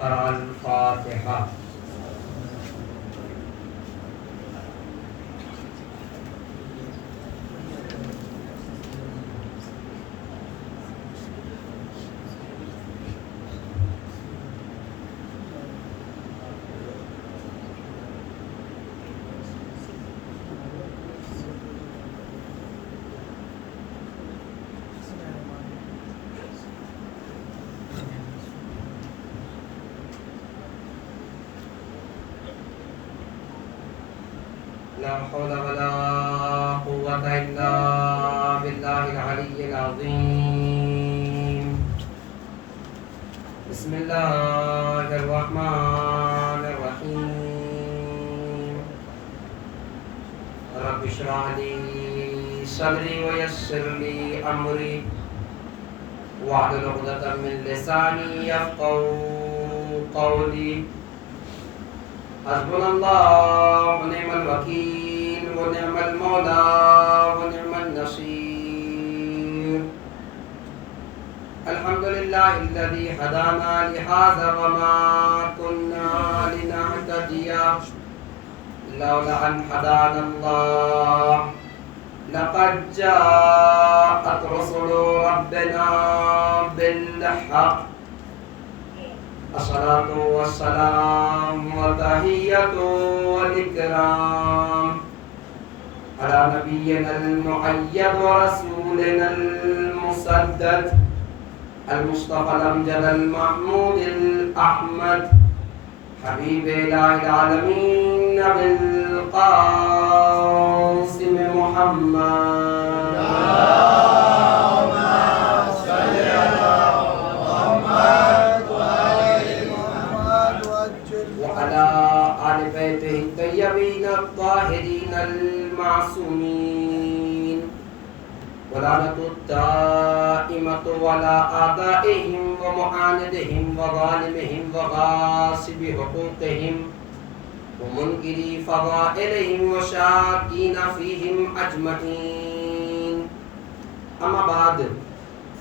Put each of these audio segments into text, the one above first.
قرأ الفاتحة. لا حول ولا قوة إلا بالله العلي العظيم. بسم الله الرحمن الرحيم. رب اشرح لي صدري ويسر لي أمري واحلل عقدة من لساني يفقهوا قولي. حسبنا الله ونعم الوكيل ونعم المولى ونعم النصير. الحمد لله الذي هدانا لهذا وما كنا لنهتدي لولا أن هدانا الله. لقد جاءت رسل ربنا بالحق. الصلاة والسلام والتحية والإكرام على نبينا المؤيد ورسولنا المسدد المصطفى الأمجد المحمود الأحمد حبيب إله العالمين بالقاسم محمد. الطيبين الطاهرين المعصومين ولعنة الدائمة ولا أعدائهم ومعاندهم وظالمهم وغاصب حقوقهم ومنكري فضائلهم وشاكين فيهم أجمعين. أما بعد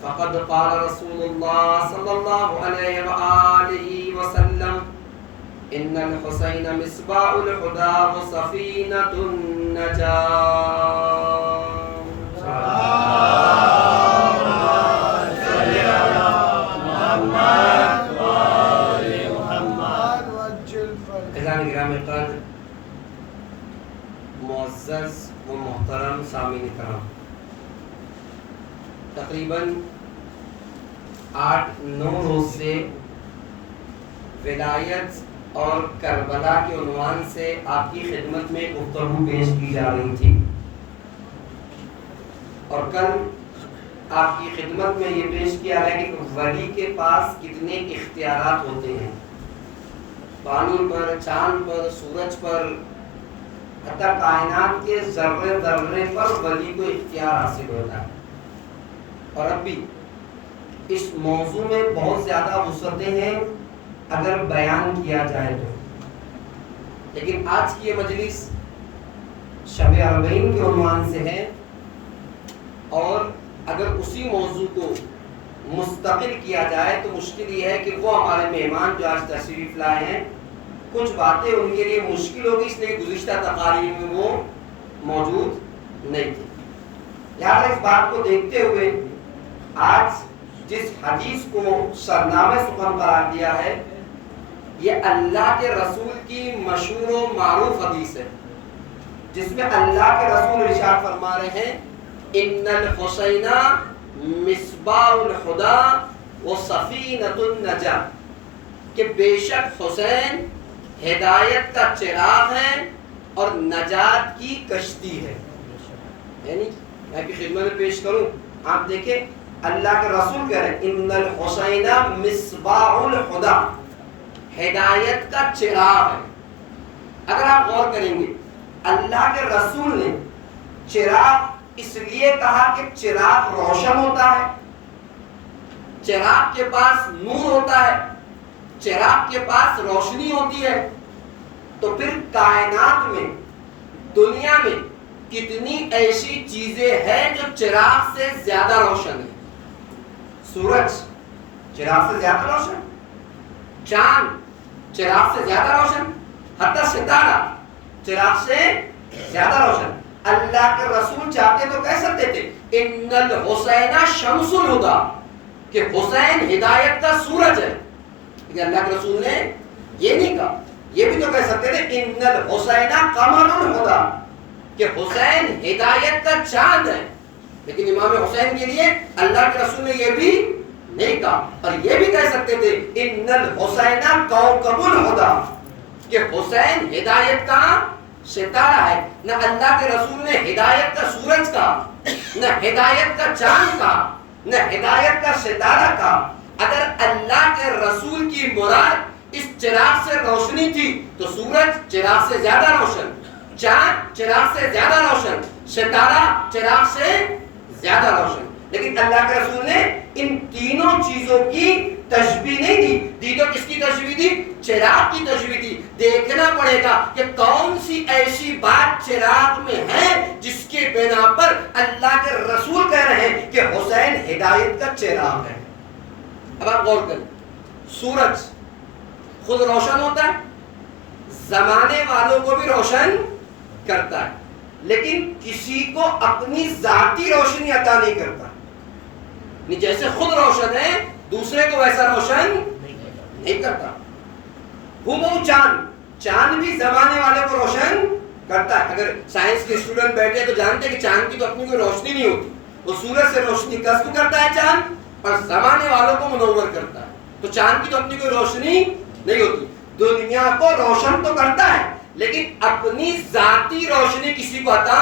فقد قال رسول الله صلى الله عليه وآله وسلم إن الحسين مصباح الهدى وسفينة النجاة. صل على محمد وآل محمد. اعزائي کرام قدر، معزز و محترم سامعین کرام، تقریباً 8-9 روز سے ولایت اور کربلا کے عنوان سے آپ کی خدمت میں گفتگو پیش کی جا رہی تھی، اور کل آپ کی خدمت میں یہ پیش کیا ہے کہ ولی کے پاس کتنے اختیارات ہوتے ہیں. پانی پر، چاند پر، سورج پر، حتیٰ کائنات کے ذرے ذرے پر ولی کو اختیار حاصل ہوتا ہے. اور اب بھی اس موضوع میں بہت زیادہ وسعتیں ہیں اگر بیان کیا جائے تو، لیکن آج کی یہ مجلس شب اربعین کے عنوان سے ہے، اور اگر اسی موضوع کو مستقل کیا جائے تو مشکل یہ ہے کہ وہ ہمارے مہمان جو آج تشریف لائے ہیں کچھ باتیں ان کے لیے مشکل ہوگی، اس لیے گزشتہ تقاریر میں وہ موجود نہیں تھی. لہٰذا اس بات کو دیکھتے ہوئے آج جس حدیث کو سرنامہ سخن قرار دیا ہے یہ اللہ کے رسول کی مشہور و معروف حدیث ہے، جس میں اللہ کے رسول ارشاد فرما رہے ہیں ان الحسین مصباح الہدی وسفینۃ النجاۃ، کہ بے شک حسین ہدایت کا چراغ ہے اور نجات کی کشتی ہے. یعنی میں کی خدمت میں پیش کروں، آپ دیکھیں اللہ کے رسول کہہ رہے ہیں ان الحسین مصباح الہدی، ہدایت کا چراغ ہے. اگر آپ غور کریں گے اللہ کے رسول نے چراغ اس لیے کہا کہ چراغ روشن ہوتا ہے، چراغ کے پاس نور ہوتا ہے، چراغ کے پاس روشنی ہوتی ہے. تو پھر کائنات میں، دنیا میں کتنی ایسی چیزیں ہیں جو چراغ سے زیادہ روشن ہیں. سورج چراغ سے زیادہ روشن، چاند چراغ سے زیادہ روشن، حتی ستارہ چراغ سے زیادہ روشن. اللہ کے رسول چاہتے تو کہہ سکتے تھے ان الحسین شمس الہدی، کہ حسین ہدایت کا سورج ہے، لیکن اللہ کے رسول نے یہ نہیں کہا. یہ بھی تو کہہ سکتے تھے ان الحسین قمر الہدی، کہ حسین ہدایت کا چاند ہے، لیکن امام حسین کے لیے اللہ کے رسول نے یہ بھی نہیں کہا. اور یہ بھی کہہ سکتے تھے ان الحسین کوكب الہدی، کہ حسین ہدایت کا ستارہ ہے. نہ اللہ کے رسول نے ہدایت کا سورج کہا، نہ ہدایت کا چاند کہا، نہ ہدایت کا ستارہ کہا. اگر اللہ کے رسول کی مراد اس چراغ سے روشنی تھی تو سورج چراغ سے زیادہ روشن، چاند چراغ سے زیادہ روشن، ستارہ چراغ سے زیادہ روشن. لیکن اللہ کے رسول نے ان تینوں چیزوں کی تشبیہ نہیں دی تو کس کی تشبیہ دی؟ چراغ کی تشبیہ دی. دیکھنا پڑے گا کہ کون سی ایسی بات چراغ میں ہے جس کے بنا پر اللہ کے رسول کہہ رہے ہیں کہ حسین ہدایت کا چراغ ہے. اب آپ غور کریں، سورج خود روشن ہوتا ہے، زمانے والوں کو بھی روشن کرتا ہے، لیکن کسی کو اپنی ذاتی روشنی عطا نہیں کرتا. جیسے خود روشن ہے دوسرے کو ویسا روشن نہیں کرتا. وہ چاند بھی زمانے والے کو روشن کرتا ہے. اگر سائنس کے اسٹوڈنٹ بیٹھے تو جانتے ہیں کہ چاند کی تو اپنی کوئی روشنی نہیں ہوتی، وہ سورج سے روشنی کسب کرتا ہے چاند، اور زمانے والوں کو منور کرتا ہے. تو چاند کی تو اپنی کوئی روشنی نہیں ہوتی. دنیا کو روشن تو کرتا ہے لیکن اپنی ذاتی روشنی کسی کو عطا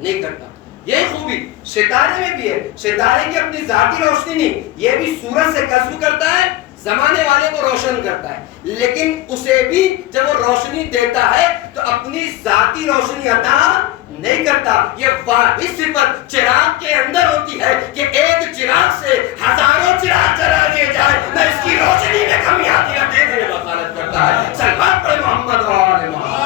نہیں کرتا. یہ خوبی ستارے میں بھی ہے، ستارے کی اپنی ذاتی روشنی نہیں، یہ بھی سورج سے کسب کرتا ہے، زمانے والے کو روشن کرتا ہے، لیکن اسے بھی جب وہ روشنی دیتا ہے تو اپنی ذاتی روشنی عطا نہیں کرتا. یہ واحد صفت چراغ کے اندر ہوتی ہے کہ ایک چراغ سے ہزاروں چراغ جلا دیے جائے نہ اس کی روشنی میں کمی آتی ہے، دیکھنے میں بخالت کرتا ہے. صلوات پڑھیں محمد و آل محمد.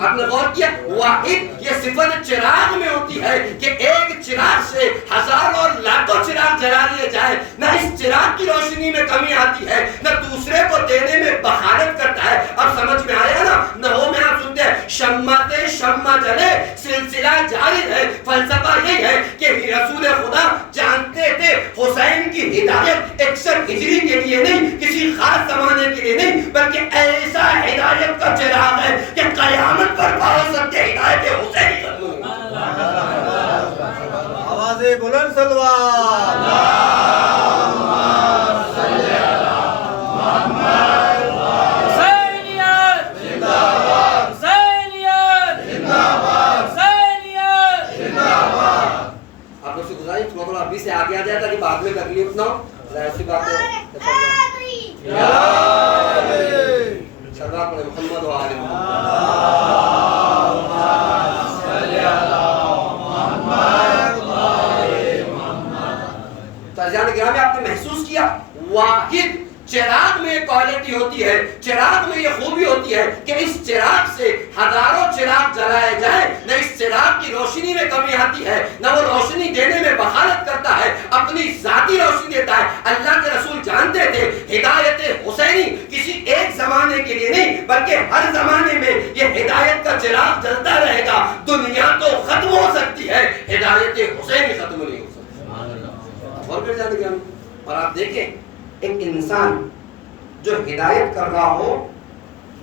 آپ نے غور کیا، واحد یہ صفت چراغ میں ہوتی ہے کہ ایک چراغ سے ہزاروں اور لاکھوں چراغ جلا لیے جائے، نہ اس چراغ کی روشنی میں کمی آتی ہے، نہ دوسرے کو دینے میں بخالت کرتا ہے. اب سمجھ میں آیا نا؟ نحو میں آپ سنتے ہیں شمعتے شمع جلے سلسلہ جاری ہے. فلسفہ یہی ہے کہ رسول خدا جانتے تھے حسین کی ہدایت 61 ہجری کے لیے نہیں، کسی خاص زمانے کے لیے نہیں، بلکہ ایسا ہدایت کا چراغ ہے کہ قیامت پر پہنچ سکتے ہدایت حسین ہی ختم ہوگی. آواز بلند صلوات. اللہم صلی علی محمد. حسینیت زندہ باد. حسینیت زندہ باد. حسینیت زندہ باد. آپ لوگ سے گزارش تھوڑا ابھی سے آگے آ جائے تاکہ بعد میں تکلیف نہ ہو. ظاہر سی بات ہے. یا علی. صلوات پڑھیں محمد و آل محمد. اللہم صلی علی محمد. تاجان گرامی آپ نے محسوس کیا واحد چراغ میں کوالٹی ہوتی ہے، چراغ میں یہ خوبی ہوتی ہے کہ اس چراغ سے ہزاروں چراغ جلائے جائیں، نہ اس چراغ کی روشنی میں کمی آتی ہے، نہ وہ روشنی دینے میں بخالت کرتا ہے، اپنی ذاتی روشنی دیتا ہے. اللہ کے رسول جانتے تھے ہدایت حسینی کسی ایک زمانے کے لیے نہیں بلکہ ہر زمانے میں یہ ہدایت کا چراغ جلتا رہے گا. دنیا تو ختم ہو سکتی ہے، ہدایت حسینی ختم نہیں ہو سکتی. اور پھر جانے گا. اور آپ دیکھیں ایک انسان جو ہدایت کر رہا ہو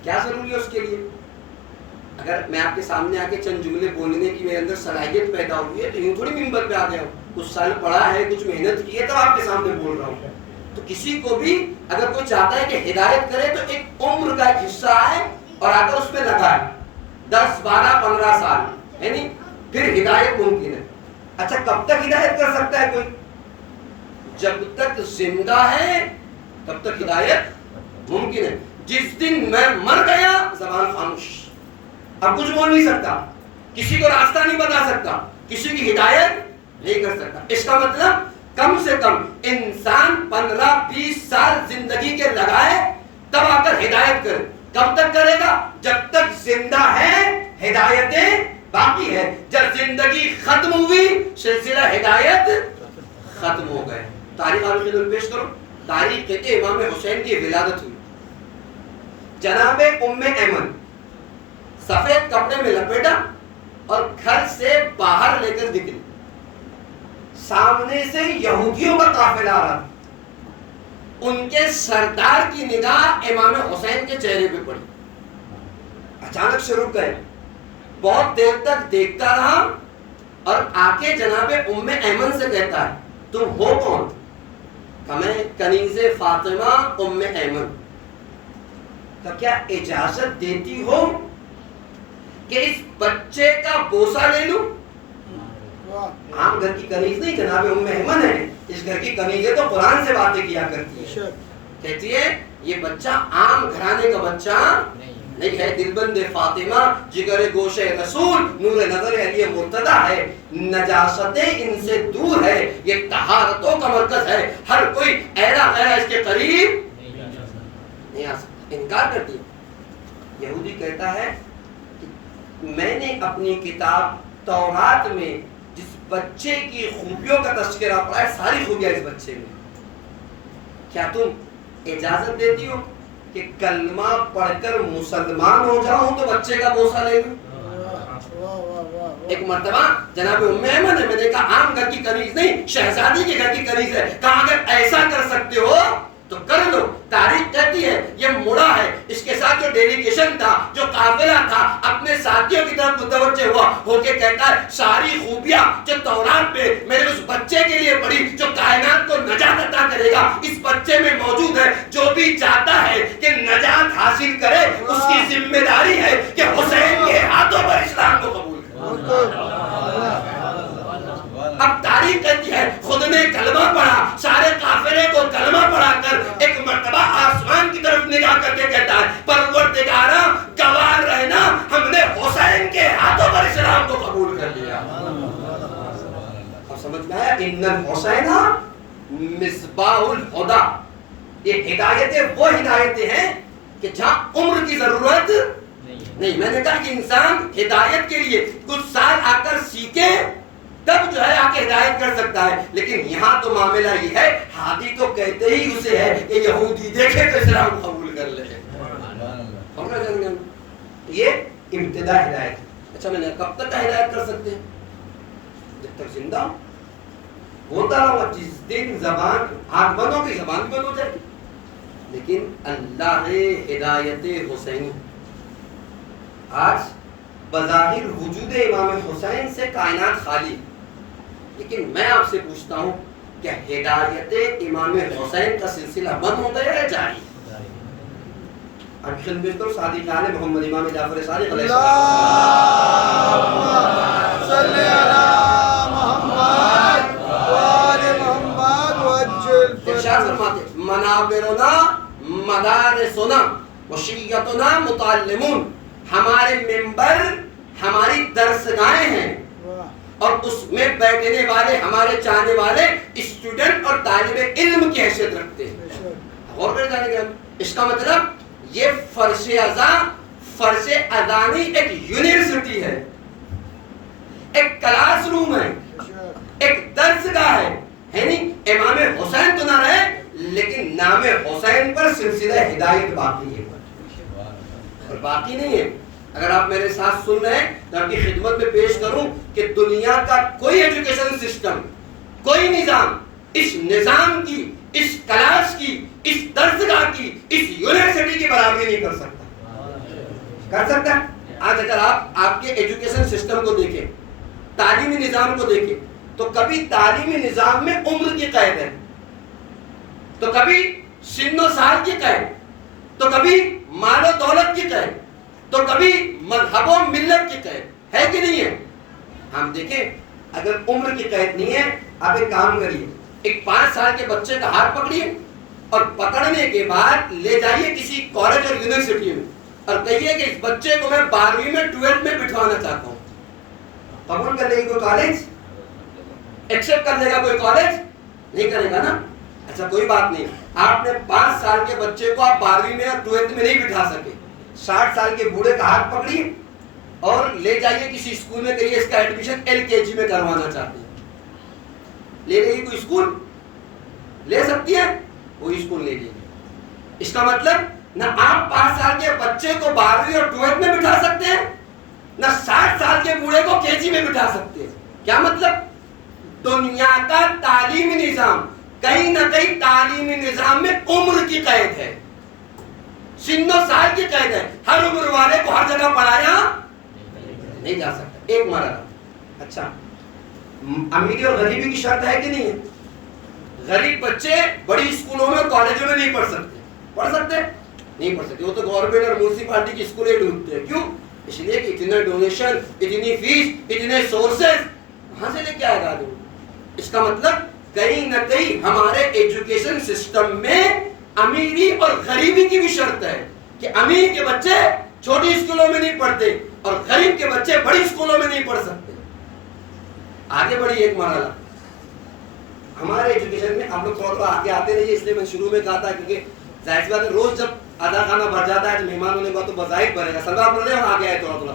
کیا ضروری ہے اس کے لیے. اگر میں آپ کے سامنے آ کے چند جملے بولنے کی میرے اندر صلاحیت پیدا ہوئی ہے تو یوں تھوڑی ممبر پہ آ گیا ہوں، کچھ سال پڑھا ہے، کچھ محنت کی ہے تو آپ کے سامنے بول رہا ہوں. تو کسی کو بھی اگر کوئی چاہتا ہے کہ ہدایت کرے تو ایک عمر کا ایک حصہ ہے اور اگر اس میں لگا ہے 10 12 15 سال یعنی پھر ہدایت ممکن ہے. اچھا کب تک ہدایت کر سکتا ہے کوئی؟ جب تک زندہ ہے تب تک ہدایت ممکن ہے. جس دن میں مر گیا زبان خاموش، اب کچھ بول نہیں سکتا، کسی کو راستہ نہیں بتا سکتا، کسی کی ہدایت نہیں کر سکتا. اس کا مطلب کم سے کم انسان 15-20 سال زندگی کے لگائے تب آ کر ہدایت کرے. کب تک کرے گا؟ جب تک زندہ ہے ہدایتیں باقی ہے. جب زندگی ختم ہوئی سلسلہ ہدایت ختم ہو گئے. تاریخ آپ کے پیش کرو. تاریخ کہتے ہیں امام حسین کی ولادت ہوئی. جناب ام ایمن سفید کپڑے میں لپیٹا اور گھر سے باہر لے کر نکلی. سامنے سے یہودیوں کا قافلہ آ رہا. ان کے سردار کی نگاہ امام حسین کے چہرے پہ پڑی. اچانک سے رک گئے. بہت دیر تک دیکھتا رہا اور آ کے جناب ام ایمن سے کہتا ہے تم ہو کون؟ میں کنیز فاطمہ ام ایمن. تو کیا اجازت دیتی ہو کہ اس بچے کا بوسہ لے لوں؟ عام گھر کی کنیز نہیں، جناب ام ایمن ہے. اس گھر کی کنیزیں تو قرآن سے باتیں کیا کرتی ہے. کہتی ہے یہ بچہ عام گھرانے کا بچہ نہیں ہے. دلبند فاطمہ جگر گوش رسول نور نظر علی مرتضی ہے. نجاستیں ان سے دور ہے. یہ طہارتوں کا مرکز ہے. ہر کوئی ایرا غیرہ اس کے قریب نہیں آ سکتا. انکار کر دیا. یہودی کہتا ہے کہ میں نے اپنی کتاب تورات میں جس بچے کی خوبیوں کا تذکرہ پڑھا ہے ساری خوبیاں اس بچے میں. کیا تم اجازت دیتی ہو کہ کلمہ پڑھ کر مسلمان ہو جاؤں تو بچے کا بوسہ لے لوں؟ ایک مرتبہ جناب ام ایمن ہے، میں نے کہا عام گھر کی کنیز نہیں، شہزادی کے گھر کی کنیز ہے. کہا اگر ایسا کر سکتے ہو تو کر لو. تاریخ کہتی ہے یہ مڑا ہے. اس کے ساتھ جو ڈیلیگیشن تھا، جو قافلہ تھا، اپنے ساتھیوں کی طرف متوجہ ہوا ہو کے کہتا ہے ساری خوبیاں جو تورات پہ میں نے اس بچے کے لیے پڑھی جو کائنات کو نجات عطا کرے گا اس بچے میں موجود ہے. جو بھی چاہتا ہے کہ نجات حاصل کرے اس کی ذمہ داری ہے کہ حسین کے ہاتھوں پر اسلام کو قبول کرے. اب تاریخ کہتی ہے خود نے کلمہ پڑھا، سارے قافلے کو کلمہ پڑھا کر ایک مرتبہ آسمان کی طرف نگاہ کر کے کہتا ہے پروردگارا گواہ رہنا ہم نے حسین کے ہاتھوں پر اسلام کو قبول کر لیا. اب سمجھ میں آیا ان الحسین مصباح الہدی. یہ ہدایتیں وہ ہدایتیں ہیں کہ جہاں عمر کی ضرورت نہیں. میں نے کہا کہ انسان ہدایت کے لیے کچھ سال آ کر سیکھے تب جو ہے آ کے ہدایت کر سکتا ہے. لیکن یہاں تو معاملہ یہ ہے ہادی تو کہتے ہی اسے ہے کہ یہودی دیکھے تو اسلام قبول کر لے. یہ ابتدا ہدایت. اچھا میں نے کب تک ہدایت کر سکتے ہیں؟ جب تک زندہ ہوں. بولتا رہا جس دن زبان آنکھ بند ہوگی زبان بھی بند ہو جائے گی. لیکن اللہ ہدایت حسینی آج بظاہر وجود امام حسین سے کائنات خالی. لیکن میں آپ سے پوچھتا ہوں کہ ہدایت امام حسین کا سلسلہ بند ہوتا ہے یا جاری؟ اب خدمت کرو صادق آل محمد امام جعفر صادق علیہ السلام. منابرنا مدارسنا وشیتنا متعلمون. ہمارے ممبر ہماری درسگاہیں ہیں اور اس میں بیٹھنے والے ہمارے چاہنے والے اسٹوڈنٹ اور طالب علم کی حیثیت رکھتے ہیں. غور کر جانے گا اس کا مطلب یہ فرش ازاں فرش ازانی ایک یونیورسٹی ہے، ایک کلاس روم ہے، ایک درسگاہ ہے نہیں. امام حسین تو نہ رہے لیکن نام حسین پر سلسلہ ہدایت باقی ہے اور باقی نہیں ہے. اگر آپ میرے ساتھ سن رہے ہیں تو آپ کی خدمت میں پیش کروں کہ دنیا کا کوئی ایجوکیشن سسٹم، کوئی نظام اس نظام کی، اس کلاس کی، اس درسگاہ کی، اس یونیورسٹی کی برابری نہیں کر سکتا. کر سکتا ہے؟ آج اگر آپ کے ایجوکیشن سسٹم کو دیکھیں، تعلیمی نظام کو دیکھیں تو کبھی تعلیمی نظام میں عمر کی قید ہے، تو کبھی سن و سال کی قید، تو کبھی مال و دولت کی قید، تو کبھی مذہب و ملت کی قید ہے کہ نہیں ہے؟ ہم دیکھیں اگر عمر کی قید نہیں ہے آپ ایک کام کریے، ایک 5 سال کے بچے کا ہاتھ پکڑیے اور پکڑنے کے بعد لے جائیے کسی کالج اور یونیورسٹی میں اور کہیے کہ اس بچے کو میں 12ویں میں 12th میں بٹھوانا چاہتا ہوں. قبول کر لے گی کوئی کالج؟ ایکسپٹ کر لے گا کوئی کالج؟ نہیں کرے گا نا. اچھا کوئی بات نہیں، آپ نے 5 سال کے بچے کو آپ 12ویں میں اور 12th میں نہیں بٹھا سکے. 60 سال کے بوڑھے کا ہاتھ پکڑیے اور لے جائیے کسی اسکول میں, کہیے اس کا ایڈمیشن LKG میں کروانا چاہتے ہیں, لے لے گی کوئی اسکول؟ لے سکتی ہے کوئی اسکول لے لے گی. اس کا مطلب نہ آپ 5 سال کے بچے کو 12ویں اور 12th میں بٹھا سکتے ہیں, نہ 60 سال کے بوڑھے کو KG میں بٹھا سکتے ہیں. کیا مطلب؟ دنیا کا تعلیمی نظام کہیں نہ کہیں تعلیمی نظام میں عمر کی قید ہے, سن و سال کی قید ہے. ہر عمر والے کو ہر جگہ پڑھایا نہیں جا سکتا. ایک مرحلہ. اچھا, امیری اور غریبی کی شرط ہے کہ نہیں ہے؟ غریب بچے بڑی اسکولوں میں کالجوں میں نہیں پڑھ سکتے. پڑھ سکتے نہیں پڑھ سکتے. وہ تو گورنمنٹ اور میونسپلٹی کی اسکولیں ڈھونڈتے ہیں. کیوں؟ اس لیے کہ اتنا ڈونیشن, اتنی فیس, اتنے سورسز کہاں سے لے کے آئے گا. اس کا مطلب کہیں نہ کہیں ہمارے ایجوکیشن سسٹم میں امیری اور غریبی کی بھی شرط ہے کہ امیر کے بچے چھوٹی اسکولوں میں نہیں پڑھتے اور غریب کے بچے بڑی اسکولوں میں نہیں پڑھ سکتے. آگے بڑھی ایک مرحلہ ہمارے ایجوکیشن میں. آپ لوگ تھوڑا آگے آتے رہیے, اس لیے میں شروع میں کہا تھا کیونکہ ظاہر سی بات ہے روز جب آدھا کھانا بھر جاتا ہے, مہمان ہونے کے بعد تو بظاہر بھرے گا. سلام پڑھ رہے ہیں, آگے آئے تھوڑا تھوڑا.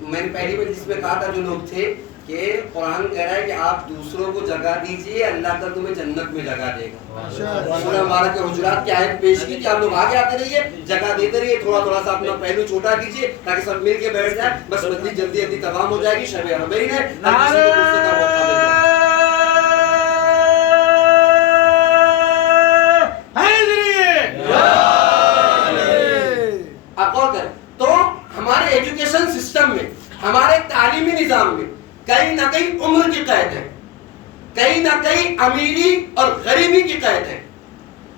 میں نے پہلی مجلس میں کہا تھا جو لوگ تھے کہ قرآن کہہ رہا ہے کہ آپ دوسروں کو جگہ دیجئے, اللہ تعالیٰ تمہیں جنت میں جگہ دے گا. سورہ مبارکہ کے حجرات کی آیت پیش کی کہ آپ لوگ آگے آتے رہیے, جگہ دیتے رہیے, تھوڑا تھوڑا سا اپنا پہلو چھوٹا کیجئے تاکہ سب مل کے بیٹھ جائیں. بس مجلس جلدی جلدی تمام ہو جائے گی. شب حرمین ہے, ہر کسی کو پوچھنے کا موقع مل جائے. آپ غور کریں تو ہمارے ایجوکیشن سسٹم میں, ہمارے تعلیمی نظام میں کہیں نہ کہیں عمر کی قید ہے, کہیں نہ کہیں امیری اور غریبی کی قید ہے,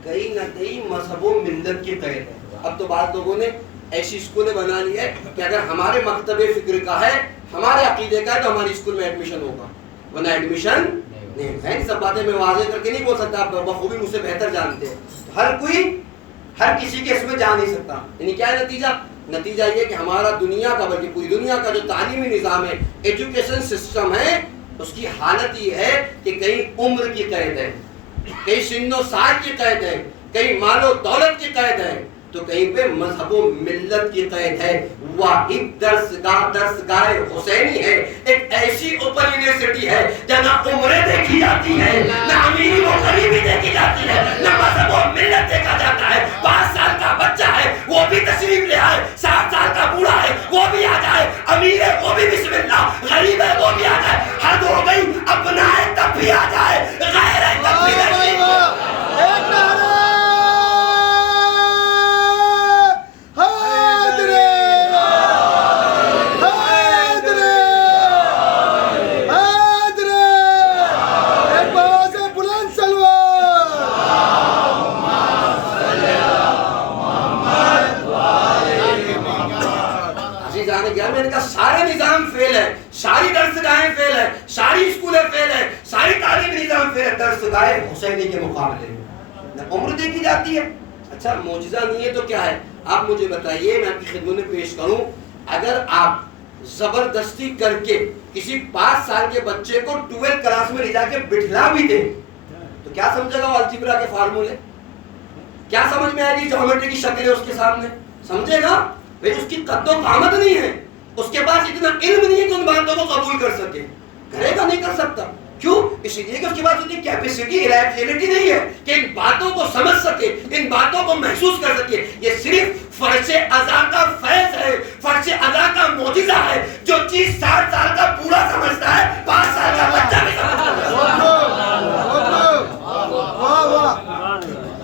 کہیں نہ کہیں مذہب و ملت کی قید ہے. اب تو بعض لوگوں نے ایسی اسکولیں بنا لی ہے کہ اگر ہمارے مکتب فکر کا ہے, ہمارے عقیدے کا ہے تو ہماری اسکول میں ایڈمیشن ہوگا, ورنہ ایڈمیشن نہیں ہے. سب باتیں میں واضح کر کے نہیں بول سکتا, آپ بخوبی مجھ سے بہتر جانتے ہیں. ہر کوئی ہر کسی کے اس میں جا نہیں سکتا. یعنی کیا ہے نتیجہ؟ نتیجہ یہ کہ ہمارا دنیا کا بلکہ پوری دنیا کا جو تعلیمی نظام ہے, ایجوکیشن سسٹم ہے, اس کی حالت یہ ہے کہ کہیں عمر کی قید ہے, کہیں سن و سال کی قید ہے, کہیں مال و دولت کی قید ہے, تو کہیں پہ مذہب و ملت کی قید ہے. واحد درسگاہ حسینی ہے, ایک ایسی اوپن یونیورسٹی ہے جہاں نہ عمریں دیکھی جاتی ہے, نہ امیری و غریبی دیکھی جاتی ہے, نہ مذہب و ملت دیکھا جاتا ہے. 5 سال کا بچہ ہے وہ بھی تشریف لے آئے, 7 سال کا بوڑھا ہے وہ بھی آ جائے, امیر ہے وہ بھی بسم اللہ, غریب ہے وہ بھی آ جائے. حد ہو گئی, اپنا ہے تب بھی آ جائے, غیر ہے تب بھی نہیں. سارے نظام فیل ہے, ساری درسگاہیں فیل ہے, ساری اسکولیں فیل ہے, ساری تعلیمی نظام فیل ہے. درسگاہ حسینی کے مقابلے میں عمر دیکھی جاتی ہے. اچھا معجزہ نہیں ہے تو کیا ہے؟ آپ مجھے بتائیے, میں آپ کی خدمت میں پیش کروں, اگر آپ زبردستی کر کے کسی 5 سال کے بچے کو 12 کلاس میں لے جا کے بٹھلا بھی دیں تو کیا سمجھے گا وہ الجبرا کے فارمولے؟ کیا سمجھ میں آئے گی جیومیٹری کی شکلیں اس کے سامنے؟ سمجھے گا بھئی اس کی قد و قامت نہیں ہے, اس کے پاس اتنا علم نہیں ہے کہ ان باتوں کو قبول کر سکے. کرے گا, نہیں کر سکتا. کیوں؟ اس لیے کہ اس کے پاس اتنی کیپیسٹی, ایبیلٹی نہیں ہے کہ ان باتوں کو سمجھ سکے, ان باتوں کو محسوس کر سکے. یہ صرف فرش ازا کا فیض ہے, فرش ازا کا معجزہ ہے. جو چیز 60 سال کا پورا سمجھتا ہے 5 سال کا بچہ بھی سمجھتا ہے.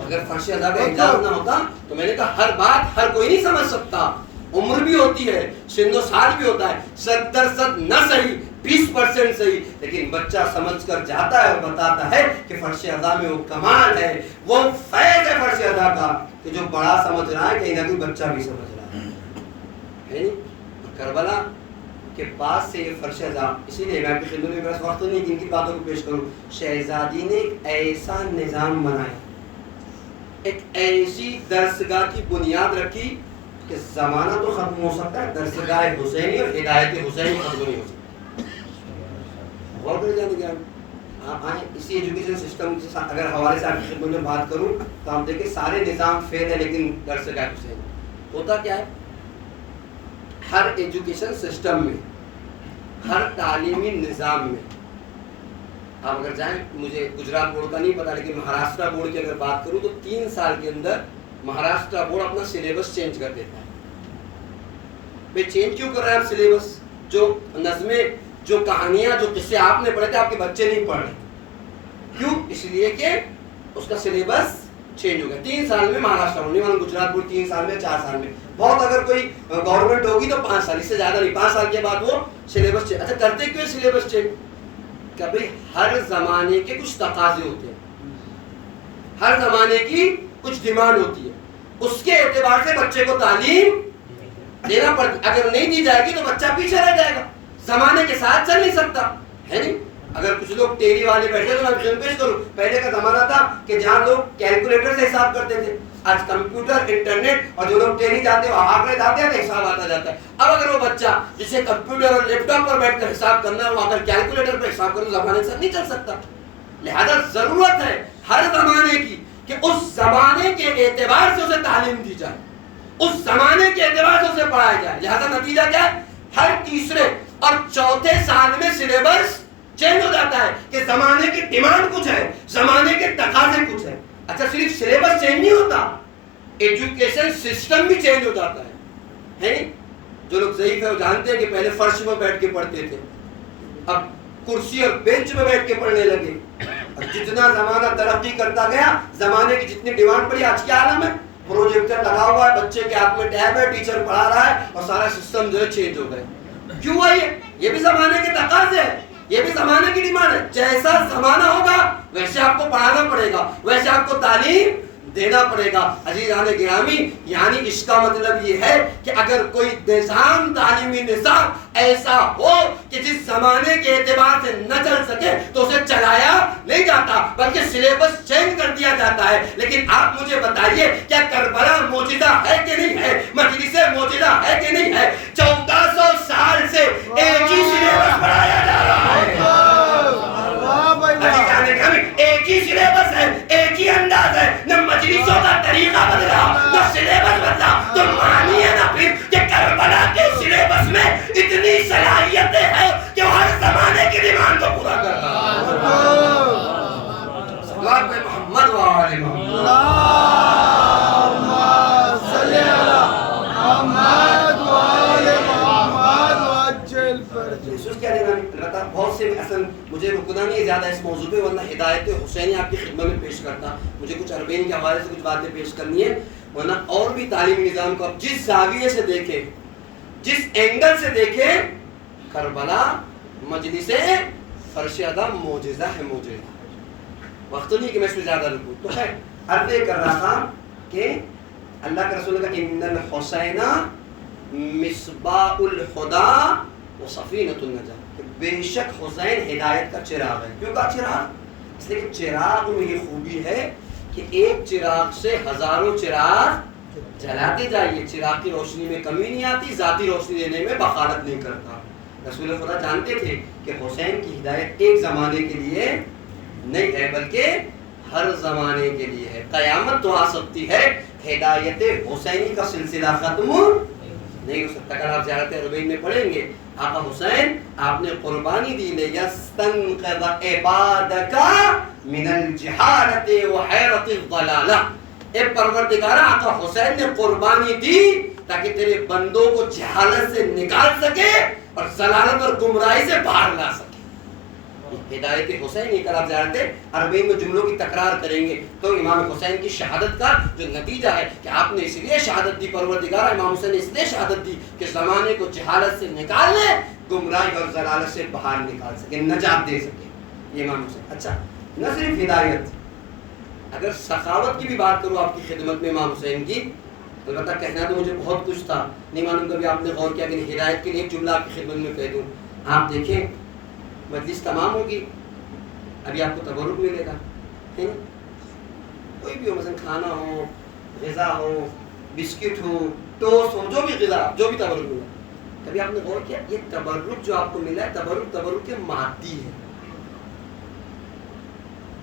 اگر فرش ازا کا اعجاز نہ ہوتا تو میں نے کہا ہر بات ہر کوئی نہیں سمجھ سکتا. عمر بھی ہوتی ہے, سن و سال بھی ہوتا ہے, 100% نہ صحیح 20% صحیح, لیکن بچہ سمجھ کر جاتا ہے اور بتاتا ہے کہ فرش ازا میں وہ کمال ہے, وہ فیض ہے فرش ازا کا کہ جو بڑا سمجھ رہا ہے کہیں نہ کوئی بچہ بھی سمجھ رہا ہے. کربلا کے پاس سے یہ فرش عذاب، اسی لیے میں آپ کی خدمت میں میرا وقت نہیں کہ ان کی باتوں کو پیش کروں. شہزادی نے ایک ایسا نظام بنایا، ایک ایسی درسگاہ کی بنیاد رکھی کہ زمانہ تو ختم ہو سکتا ہے، درسگاہ حسینی اور ہدایت حسینی ختم نہیں ہو سکتی. غور کریں جانے گیا آپ آئیں اسی ایجوکیشن سسٹم کے اگر حوالے سے آپ کی خدمت میں بات کروں تو آپ دیکھیں سارے نظام فیل ہے لیکن درسگاہ حسین ہوتا کیا ہے. ہر ایجوکیشن سسٹم میں، ہر تعلیمی نظام میں آپ اگر جائیں، مجھے گجرات بورڈ کا نہیں پتا لیکن مہاراشٹرا بورڈ کی اگر بات کروں تو 3 سال کے اندر مہاراشٹرا بورڈ اپنا سلیبس چینج کر دیتا ہے. بھائی چینج کیوں کر رہے ہیں آپ سلیبس؟ جو نظمیں، جو کہانیاں، جو قصے آپ نے پڑھے تھے آپ کے بچے نہیں پڑھ رہے. کیوں؟ اس لیے کہ اس کا سلیبس چینج ہو گیا. 3 سال میں مہاراشٹرا بورڈ نہیں، گجرات بورڈ 3 سال میں، 4 سال میں، بہت اگر کوئی گورنمنٹ ہوگی تو 5 سال، اس سے زیادہ نہیں. 5 سال کے بعد وہ سلیبس چینج. اچھا کرتے کیوں سلیبس چینج؟ کہ بھائی ہر زمانے کے کچھ تقاضے ہوتے ہیں، ہر زمانے کی کچھ ڈیمانڈ ہوتی ہے، اس کے اعتبار سے بچے کو تعلیم دینا پڑتی. اگر نہیں دی جائے گی تو بچہ پیچھے رہ جائے گا، زمانے کے ساتھ چل نہیں سکتا ہے. نہیں اگر کچھ لوگ ٹیلی والے بیٹھے تو میں پیش کروں، پہلے کا زمانہ تھا کہ جہاں لوگ کیلکولیٹر سے حساب کرتے تھے، آج کمپیوٹر، انٹرنیٹ، اور جو لوگ ٹیلی جاتے ہیں وہ آنکڑے جاتے ہیں تو حساب آتا جاتا ہے. اب اگر وہ بچہ جسے کمپیوٹر اور لیپ ٹاپ پر بیٹھ کر حساب کرنا ہے وہ اگر کیلکولیٹر پر حساب کرنا زمانے سے نہیں چل سکتا. لہذا ضرورت ہے ہر زمانے کی کہ اس زمانے کے اعتبار سے اسے تعلیم دی جائے، اس زمانے کے اعتبار سے اسے پڑھایا جائے. لہذا نتیجہ کیا ہے؟ ہر تیسرے اور چوتھے سال میں سلیبس چینج ہو جاتا ہے کہ زمانے کی ڈیمانڈ کچھ ہے، زمانے کے تقاضے کچھ ہے. اچھا صرف سلیبس چینج نہیں ہوتا، ایجوکیشن سسٹم بھی چینج ہو جاتا ہے. جو لوگ ضعیف ہے وہ جانتے ہیں کہ پہلے فرش میں بیٹھ کے پڑھتے تھے، اب کرسی اور بینچ میں بیٹھ کے پڑھنے لگے. اور جتنا زمانہ ترقی کرتا گیا، زمانے کی جتنی ڈیمانڈ پڑی، آج کیا عالم ہے؟ پروجیکٹر لگا ہوا ہے، بچے کے ہاتھ میں ٹیب ہے، ٹیچر پڑھا رہا ہے اور سارا سسٹم جو ہے چینج ہو گئے. کیوں ہوا یہ بھی زمانے کے تقاضے ہیں، یہ بھی زمانے کی ڈیمانڈ ہے. جیسا زمانہ ہوگا ویسے آپ کو پڑھانا پڑے گا، ویسے آپ کو تعلیم دینا پڑے گا. عزیزان گرامی، یعنی اس کا مطلب یہ ہے کہ اگر کوئی نظام، تعلیمی نظام ایسا ہو کہ جس زمانے کے اعتبار سے نہ چل سکے تو اسے چلایا نہیں جاتا بلکہ سلیبس چینج کر دیا جاتا ہے. لیکن آپ مجھے بتائیے کیا کربلا معجزہ ہے کہ نہیں ہے؟ مجلس معجزہ ہے کہ نہیں ہے؟ 1400 سال سے ایک ہی سلیبس پڑھایا جا رہا ہے. ایک ہی سلیبس ہے، ایک ہی انداز ہے. نہ مجلسوں کا طریقہ بدلا، نہ سلیبس بدلا. تو مانیے نا پھر کہ کربلا کے سلیبس میں اتنی صلاحیتیں ہیں کہ وہ ہر زمانے کی ڈیمانڈ کو پورا کر رہا ہے. صلوات پہ محمد و آل محمد. بہت سے اصل مجھے رکنا نہیں ہے زیادہ اس موضوع پہ، ورنہ ہدایت حسینی آپ کی خدمت میں پیش کرتا. مجھے کچھ عربین کے حوالے سے کچھ باتیں پیش کرنی ہے، ورنہ اور بھی تعلیمی نظام کو آپ جس زاویے سے دیکھیں، جس اینگل سے دیکھیں، کربلا مجلس فرش عذاب معجزہ ہے. معجزہ وقت نہیں کہ میں اس میں زیادہ رکوں. تو خیر عرض یہ کر رہا تھا کہ اللہ کے رسول کا ان الحسین مصباح الہدی و سفینۃ النجاۃ، بے شک حسین ہدایت کا چراغ ہے. کیوں کا چراغ؟ اس لیے کہ چراغ میں یہ خوبی ہے کہ ایک چراغ سے ہزاروں چراغ جلاتے جائیے، چراغ کی روشنی میں کمی نہیں آتی، ذاتی روشنی دینے میں بخارت نہیں کرتا. رسول خدا جانتے تھے کہ حسین کی ہدایت ایک زمانے کے لیے نہیں ہے بلکہ ہر زمانے کے لیے ہے. قیامت تو آ سکتی ہے، ہدایت حسینی کا سلسلہ ختم نہیں ہو سکتا. اگر آپ زیارت ربیع میں پڑھیں گے آقا حسین آپ نے قربانی دی لِيَسْتَنْقِذَ عِبَادَكَ مِنَ الْجِحَالَةِ وَحَيْرَةِ الضَّلَالَةِ. اے پروردگار، آقا حسین نے قربانی دی تاکہ تیرے بندوں کو جہالت سے نکال سکے اور ضلالت اور گمراہی سے باہر لا سکے. ہدایت حسین یہ کر آپ زیارت عربین میں جملوں کی تکرار کریں گے تو امام حسین کی شہادت کا جو نتیجہ ہے کہ آپ نے اس لیے شہادت دی، پروردگار امام حسین نے اس لیے شہادت دی کہ زمانے کو جہالت سے نکال لے، گمراہی اور ضلالت سے باہر نکال سکے، نجات دے سکے. یہ امام حسین. اچھا نہ صرف ہدایت، اگر سخاوت کی بھی بات کروں آپ کی خدمت میں امام حسین کی، البتہ کہنا تو مجھے بہت کچھ تھا، نہیں معلوم کبھی آپ نے غور کیا کہ ہدایت کے لیے ایک جملہ آپ کی خدمت میں کہہ دوں. آپ دیکھیں مجلس تمام ہوگی، ابھی آپ کو تبرک ملے گا، ہے نا؟ کوئی بھی ہو، مثلا کھانا ہو، غذا ہو، بسکٹ ہو، ٹوسٹ ہو، جو بھی غذا، جو بھی تبرک ملا. کبھی آپ نے غور کیا یہ تبرک جو آپ کو ملا ہے تبرک کے مادی ہے.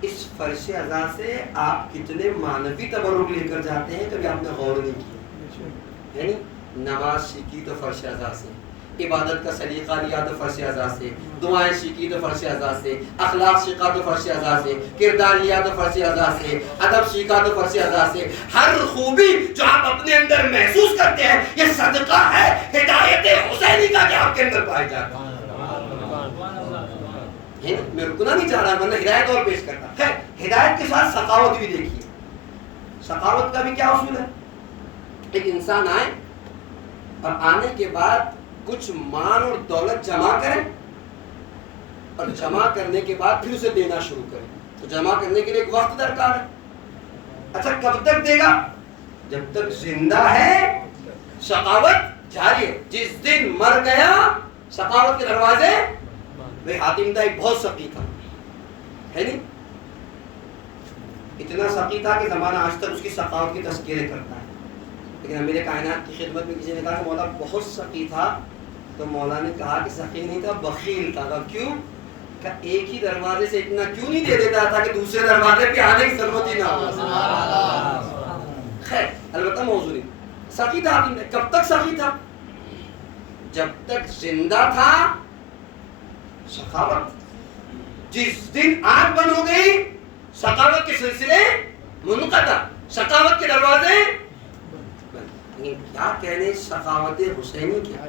اس فرش عزا سے آپ کتنے معنوی تبرک لے کر جاتے ہیں کبھی آپ نے غور نہیں کیا. یعنی نماز سیکھی تو فرش عزا سے، عبادت کا سلیقہ لیا تو فرش عزا سے، دعائیں سیکھی تو فرش عزا سے، اخلاق سیکھا تو فرش عزا سے، کردار لیا تو فرش عزا سے، ادب سیکھا تو فرش عزا سے. ہر خوبی جو آپ اپنے اندر محسوس کرتے ہیں یہ صدقہ ہے ہدایت حسینی کا کہ آپ کے اندر پائی جاتا ہے. میں رکنا نہیں چاہ رہا ورنہ ہدایت اور پیش کرتا. خیر ہدایت کے ساتھ سخاوت بھی دیکھیے. سخاوت کا بھی کیا اصول ہے؟ ایک انسان آئے اور آنے کے بعد کچھ مال اور دولت جمع کرے اور جمع کرنے کے بعد پھر اسے دینا شروع کرے. تو جمع کرنے کے لیے ایک وقت درکار ہے. اچھا کب تک دے گا؟ جب تک زندہ ہے سخاوت جاری ہے. جس دن مر گیا سخاوت کے دروازے. بھائی حاتم تھا ایک بہت سخی تھا، ہے نہیں؟ اتنا سخی تھا کہ زمانہ آج تک اس کی سخاوت کی تذکرے کرتا ہے. لیکن امیر کائنات کی خدمت میں کسی نے کہا کہ مولا بہت سخی تھا، تو مولا نے کہا کہ سخی نہیں تھا بخیل تھا. کیوں؟ کہ ایک ہی دروازے سے اتنا کیوں نہیں دے دیتا تھا کہ دوسرے دروازے پہ آنے کی ضرورت ہی نہ ہو. خیر البتہ موضوع نہیں. سخی تھا. کب تک سخی تھا؟ جب تک زندہ تھا سخاوت. جس دن آنکھ بند ہو گئی سخاوت کے سلسلے منقطع، سخاوت کے دروازے. کیا کہنے سخاوت حسینی کیا.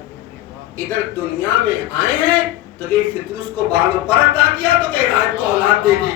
ادھر دنیا میں آئے ہیں تو کہ فطرس کو بال و پر عطا کیا تو کہ رائب کو اولاد دے دی.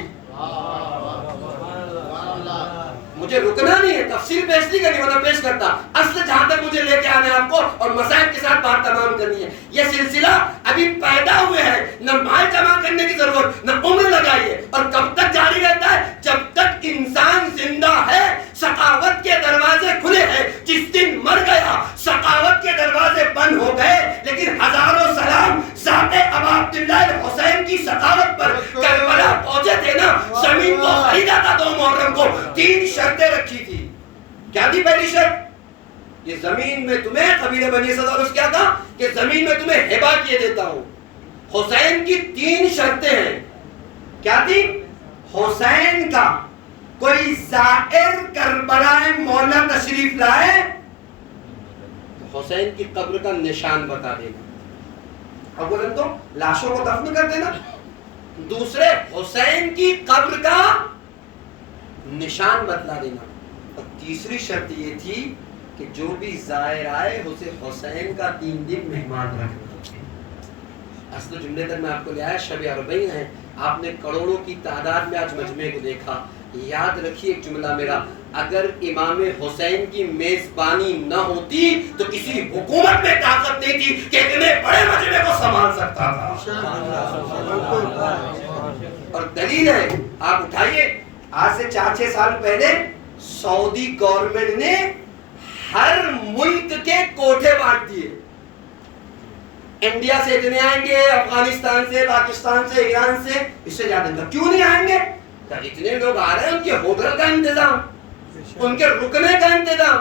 مجھے رکنا نہیں ہے، تفصیل پیش نہیں کرنی ورنہ پیش کرتا. اصل جہاں تک مجھے لے کے آنے آپ کو اور مسائل کے ساتھ بات تمام کرنی ہے. یہ سلسلہ ابھی پیدا ہوئے ہے، نہ مال جمع کرنے کی ضرورت نہ عمر لگائیے. اور کب تک جاری رہتا ہے؟ جب تک انسان زندہ ہے سخاوت کے دروازے کھلے ہیں. جس دن مر گیا سخاوت کے دروازے بند ہو گئے. لیکن ہزاروں سلام ذات ابا عبداللہ حسین کی سخاوت پر. کربلا پہنچے تھے نا، زمین کو خریدا تھا 2 محرم کو. 3 شرطیں رکھی تھی. کیا تھی پہلی شرط؟ یہ زمین میں تمہیں قبیلہ بنی اسد اور اس کیا کہا کہ زمین میں تمہیں ہبہ کیے دیتا ہوں. حسین کی 3 شرطیں ہیں. کیا تھی؟ حسین کا کوئی زائر کربلا مولا تشریف لائے تو حسین کی قبر کا نشان بتا دینا. اولاً تو لاشوں کو دفن کر دینا، دوسرے حسین کی قبر کا نشان بتلا دینا. اور تیسری شرط یہ تھی کہ جو بھی زائر آئے اسے حسین کا 3 دن مہمان رکھنا. اصل جملے تک میں آپ کو لے آیا. شب اربعین ہے، آپ نے کروڑوں کی تعداد میں آج مجمع کو دیکھا. یاد رکھیے ایک جملہ میرا، اگر امام حسین کی میزبانی نہ ہوتی تو کسی حکومت میں طاقت نہیں تھی کہ اتنے بڑے مجمع کو سنبھال سکتا تھا. اور دلیل ہے، آپ اٹھائیے، آج سے 4-6 سال پہلے سعودی گورنمنٹ نے ہر ملک کے کوٹھے بانٹ دیے. انڈیا سے اتنے آئیں گے، افغانستان سے، پاکستان سے، ایران سے، اس سے زیادہ. کیوں نہیں آئیں گے؟ اتنے لوگ آ رہے ہیں، ان کے ہوٹل کا انتظام، ان کے رکنے کا انتظام،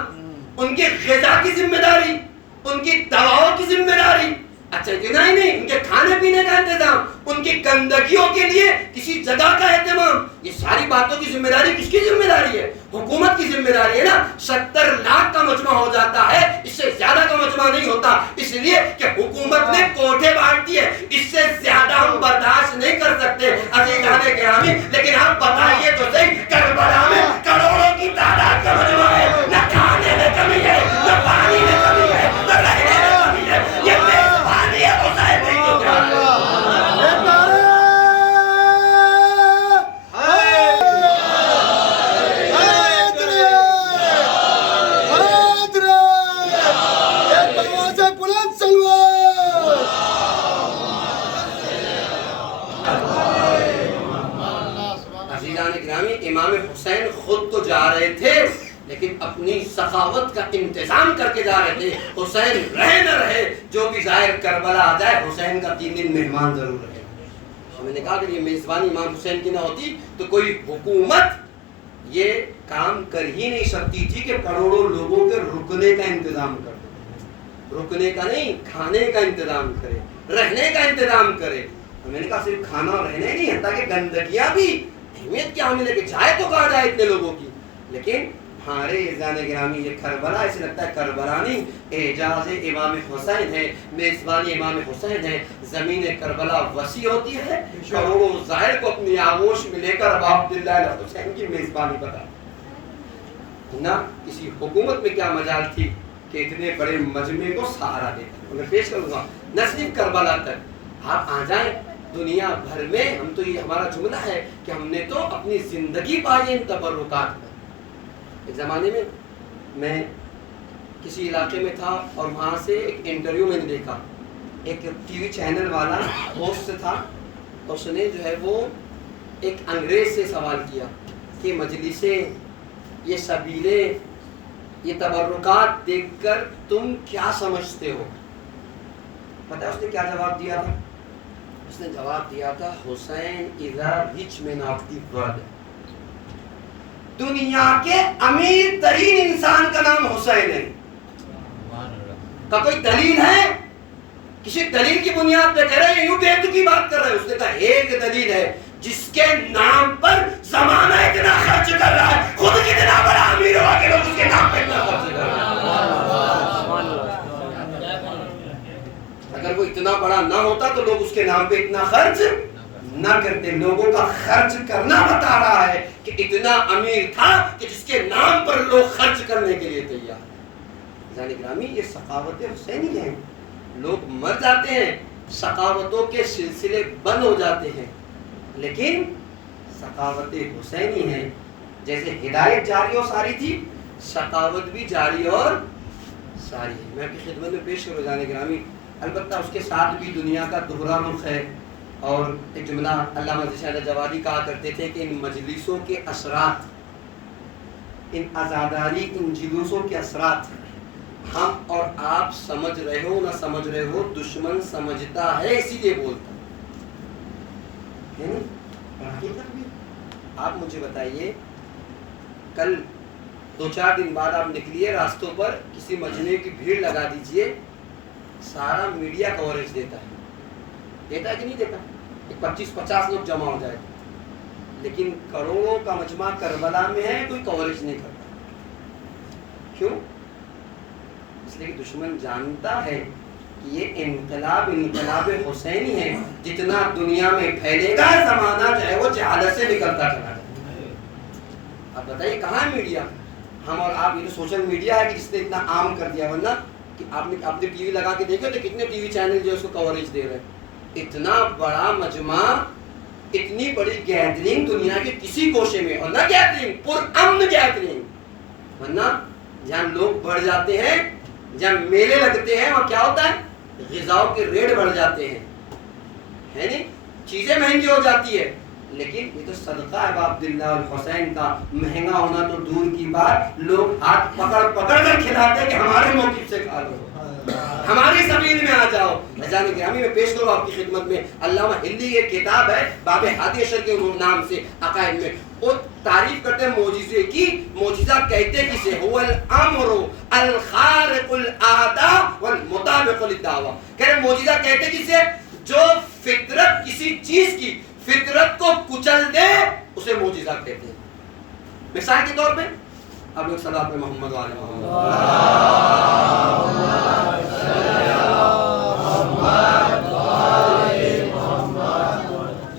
ان کے غذا کی ذمہ داری، ان کی دواؤں کی ذمہ داری. اچھا اتنا ہی نہیں، ان کے کھانے پینے کا انتظام، ان کی گندگیوں کے لیے کسی جگہ کا اہتمام. یہ ساری باتوں کی ذمہ داری کس کی ذمہ داری ہے؟ حکومت کی ذمہ داری ہے نا. 70 لاکھ کا مجمع ہو جاتا ہے، اس سے زیادہ کا مجمع نہیں ہوتا، اس لیے کہ حکومت نے کوٹھے بانٹ دیے. اس سے زیادہ ہم برداشت نہیں کر سکتے عزیزان گرامی. لیکن آپ بتائیے تو صحیح، کربلا میں کروڑوں کی تعداد کا مجمع ہے، نہ کھانے میں کمی ہے، نہ پانی میں کمی ہے، نہ رہنے میں کمی ہے. یہ میزبانی ہے حسین نہیں تو کیا ہے؟ امام حسین سخاوت کا انتظام کر کے جا رہے تھے. حسین رہے نہ رہے، جو بھی ظاہر کربلا آ جائے حسین کا 3 دن مہمان ضرور رہے. میں نے کہا کہ یہ میزبانی امام حسین کی نہ ہوتی تو کوئی حکومت یہ کام کر ہی نہیں سکتی تھی کہ کروڑوں لوگوں کے رکنے کا انتظام کر دے. رکنے کا نہیں، کھانے کا انتظام کرے، رہنے کا انتظام کرے. میں نے کہا صرف کھانا اور رہنے نہیں ہے، تاکہ گندگیاں بھی اہمیت کیا ہمیں لے کے جائے تو کہاں جائے اتنے لوگوں کی. لیکن ہمارے اذان گرامی یہ کربلا اسے لگتا ہے کربلا نہیں، اعجاز امام حسین ہے، میزبانی امام حسین ہے. زمین کربلا وسیع ہوتی ہے، کروڑوں ظاہر کو اپنی آغوش میں لے کر اب عبداللہ حسین کی میزبانی بتا. نہ کسی حکومت میں کیا مجال تھی کہ اتنے بڑے مجمع کو سہارا دے. میں پیش کروں گا نہ صرف کربلا تک، آپ آ جائیں دنیا بھر میں. ہم تو یہ ہمارا جملہ ہے کہ ہم نے تو اپنی زندگی پائی ان تبرکات میں. ایک زمانے میں کسی علاقے میں تھا اور وہاں سے ایک انٹرویو میں نے دیکھا. ایک ٹی وی چینل والا ہوسٹ تھا، اس نے جو ہے وہ ایک انگریز سے سوال کیا کہ مجلسیں، یہ سبیلیں، یہ تبرکات دیکھ کر تم کیا سمجھتے ہو؟ پتہ ہے اس نے کیا جواب دیا تھا؟ اس نے جواب دیا تھا Hussain is a rich man of the world. دنیا کے امیر ترین انسان کا نام حسین ہے. کا کوئی دلیل ہے؟ کسی دلیل کی بنیاد پہ کہہ رہے ہیں، یوں بے کی بات کر رہے ہیں. اس نے کہا ایک دلیل ہے، جس کے نام پر زمانہ اتنا خرچ کر رہا ہے، خود کتنا بڑا امیر ہوا کہ لوگ اس کے نام پہ اتنا خرچ کر رہے ہیں. اگر وہ اتنا بڑا نہ ہوتا تو لوگ اس کے نام پہ اتنا خرچ نہ کرتے. لوگوں کا خرچ کرنا بتا رہا ہے کہ اتنا امیر تھا کہ جس کے نام پر لوگ خرچ کرنے کے لیے تیار. جان گرامی، یہ سخاوت حسینی ہے. لوگ مر جاتے ہیں، سخاوتوں کے سلسلے بند ہو جاتے ہیں، لیکن سخاوت حسینی ہے. جیسے ہدایت جاری اور ساری تھی، سخاوت بھی جاری اور ساری ہے. میں آپ کی خدمت میں پیش کروں جان گرامی. البتہ اس کے ساتھ بھی دنیا کا دوہرا رخ ہے. اور ایک جملہ علامہ شہزاد جوادی کہا کرتے تھے کہ ان مجلسوں کے اثرات، ان عزاداری، ان جلوسوں کے اثرات ہم اور آپ سمجھ رہے ہو نہ سمجھ رہے ہو، دشمن سمجھتا ہے اسی لیے بولتا ہے. حقیقت بھی آپ مجھے بتائیے، کل 2-4 دن بعد آپ نکلیے راستوں پر، کسی مجمع کی بھیڑ لگا دیجئے، سارا میڈیا کوریج دیتا ہے کہ نہیں دیتا؟ 25-50 لوگ جمع ہو جائے، لیکن کروڑوں کا مجمع کربلا میں ہے، کوئی کوریج نہیں کرتا. کیوں؟ اس لیے کہ دشمن جانتا ہے کہ یہ انقلاب حسینی ہے. جتنا دنیا میں پھیلے گا زمانہ جو ہے وہ جہالت سے نکلتا چلا جائے. اب بتائیے کہاں ہے میڈیا؟ ہم اور آپ، یہ تو سوشل میڈیا ہے کہ جس نے اتنا عام کر دیا. ورنہ کہ آپ نے ٹی وی لگا کے دیکھو تو کتنے ٹی وی چینل جو اس کو کوریج دے رہے ہیں. اتنا بڑا مجمع، اتنی بڑی گیدرنگ دنیا کے کسی کوشے میں، اور نہ گیدرنگ، پرامن گیدرنگ. ورنہ جہاں لوگ بڑھ جاتے ہیں، جہاں میلے لگتے ہیں، وہاں کیا ہوتا ہے؟ غذاؤں کے ریٹ بڑھ جاتے ہیں، ہے نہیں؟ چیزیں مہنگی ہو جاتی ہے. لیکن یہ تو صدقہ ہے عبداللہ الحسین کا. مہنگا ہونا تو دور کی بات، لوگ ہاتھ پکڑ پکڑ کر کھلاتے ہیں کہ ہمارے موقف سے کھا لو، ہماری زمین میں آ جاؤ. جان گرامی، میں پیش کروں آپ کی خدمت میں علامہ ہندی، ایک کتاب ہے باب ہادی اشر کے نام سے عقائد میں. وہ تعریف کرتے ہیں معجزے کی. معجزہ کہتے کسے؟ هو الامر الخارق العادہ والمطابق للدعوہ. کہہ رہے معجزہ کہتے کسے؟ جو فطرت، کسی چیز کی فطرت کو کچل دے اسے معجزہ کہتے ہیں. مثال کے طور پہ اب لوگ صلوات پہ محمد وعلی محمد،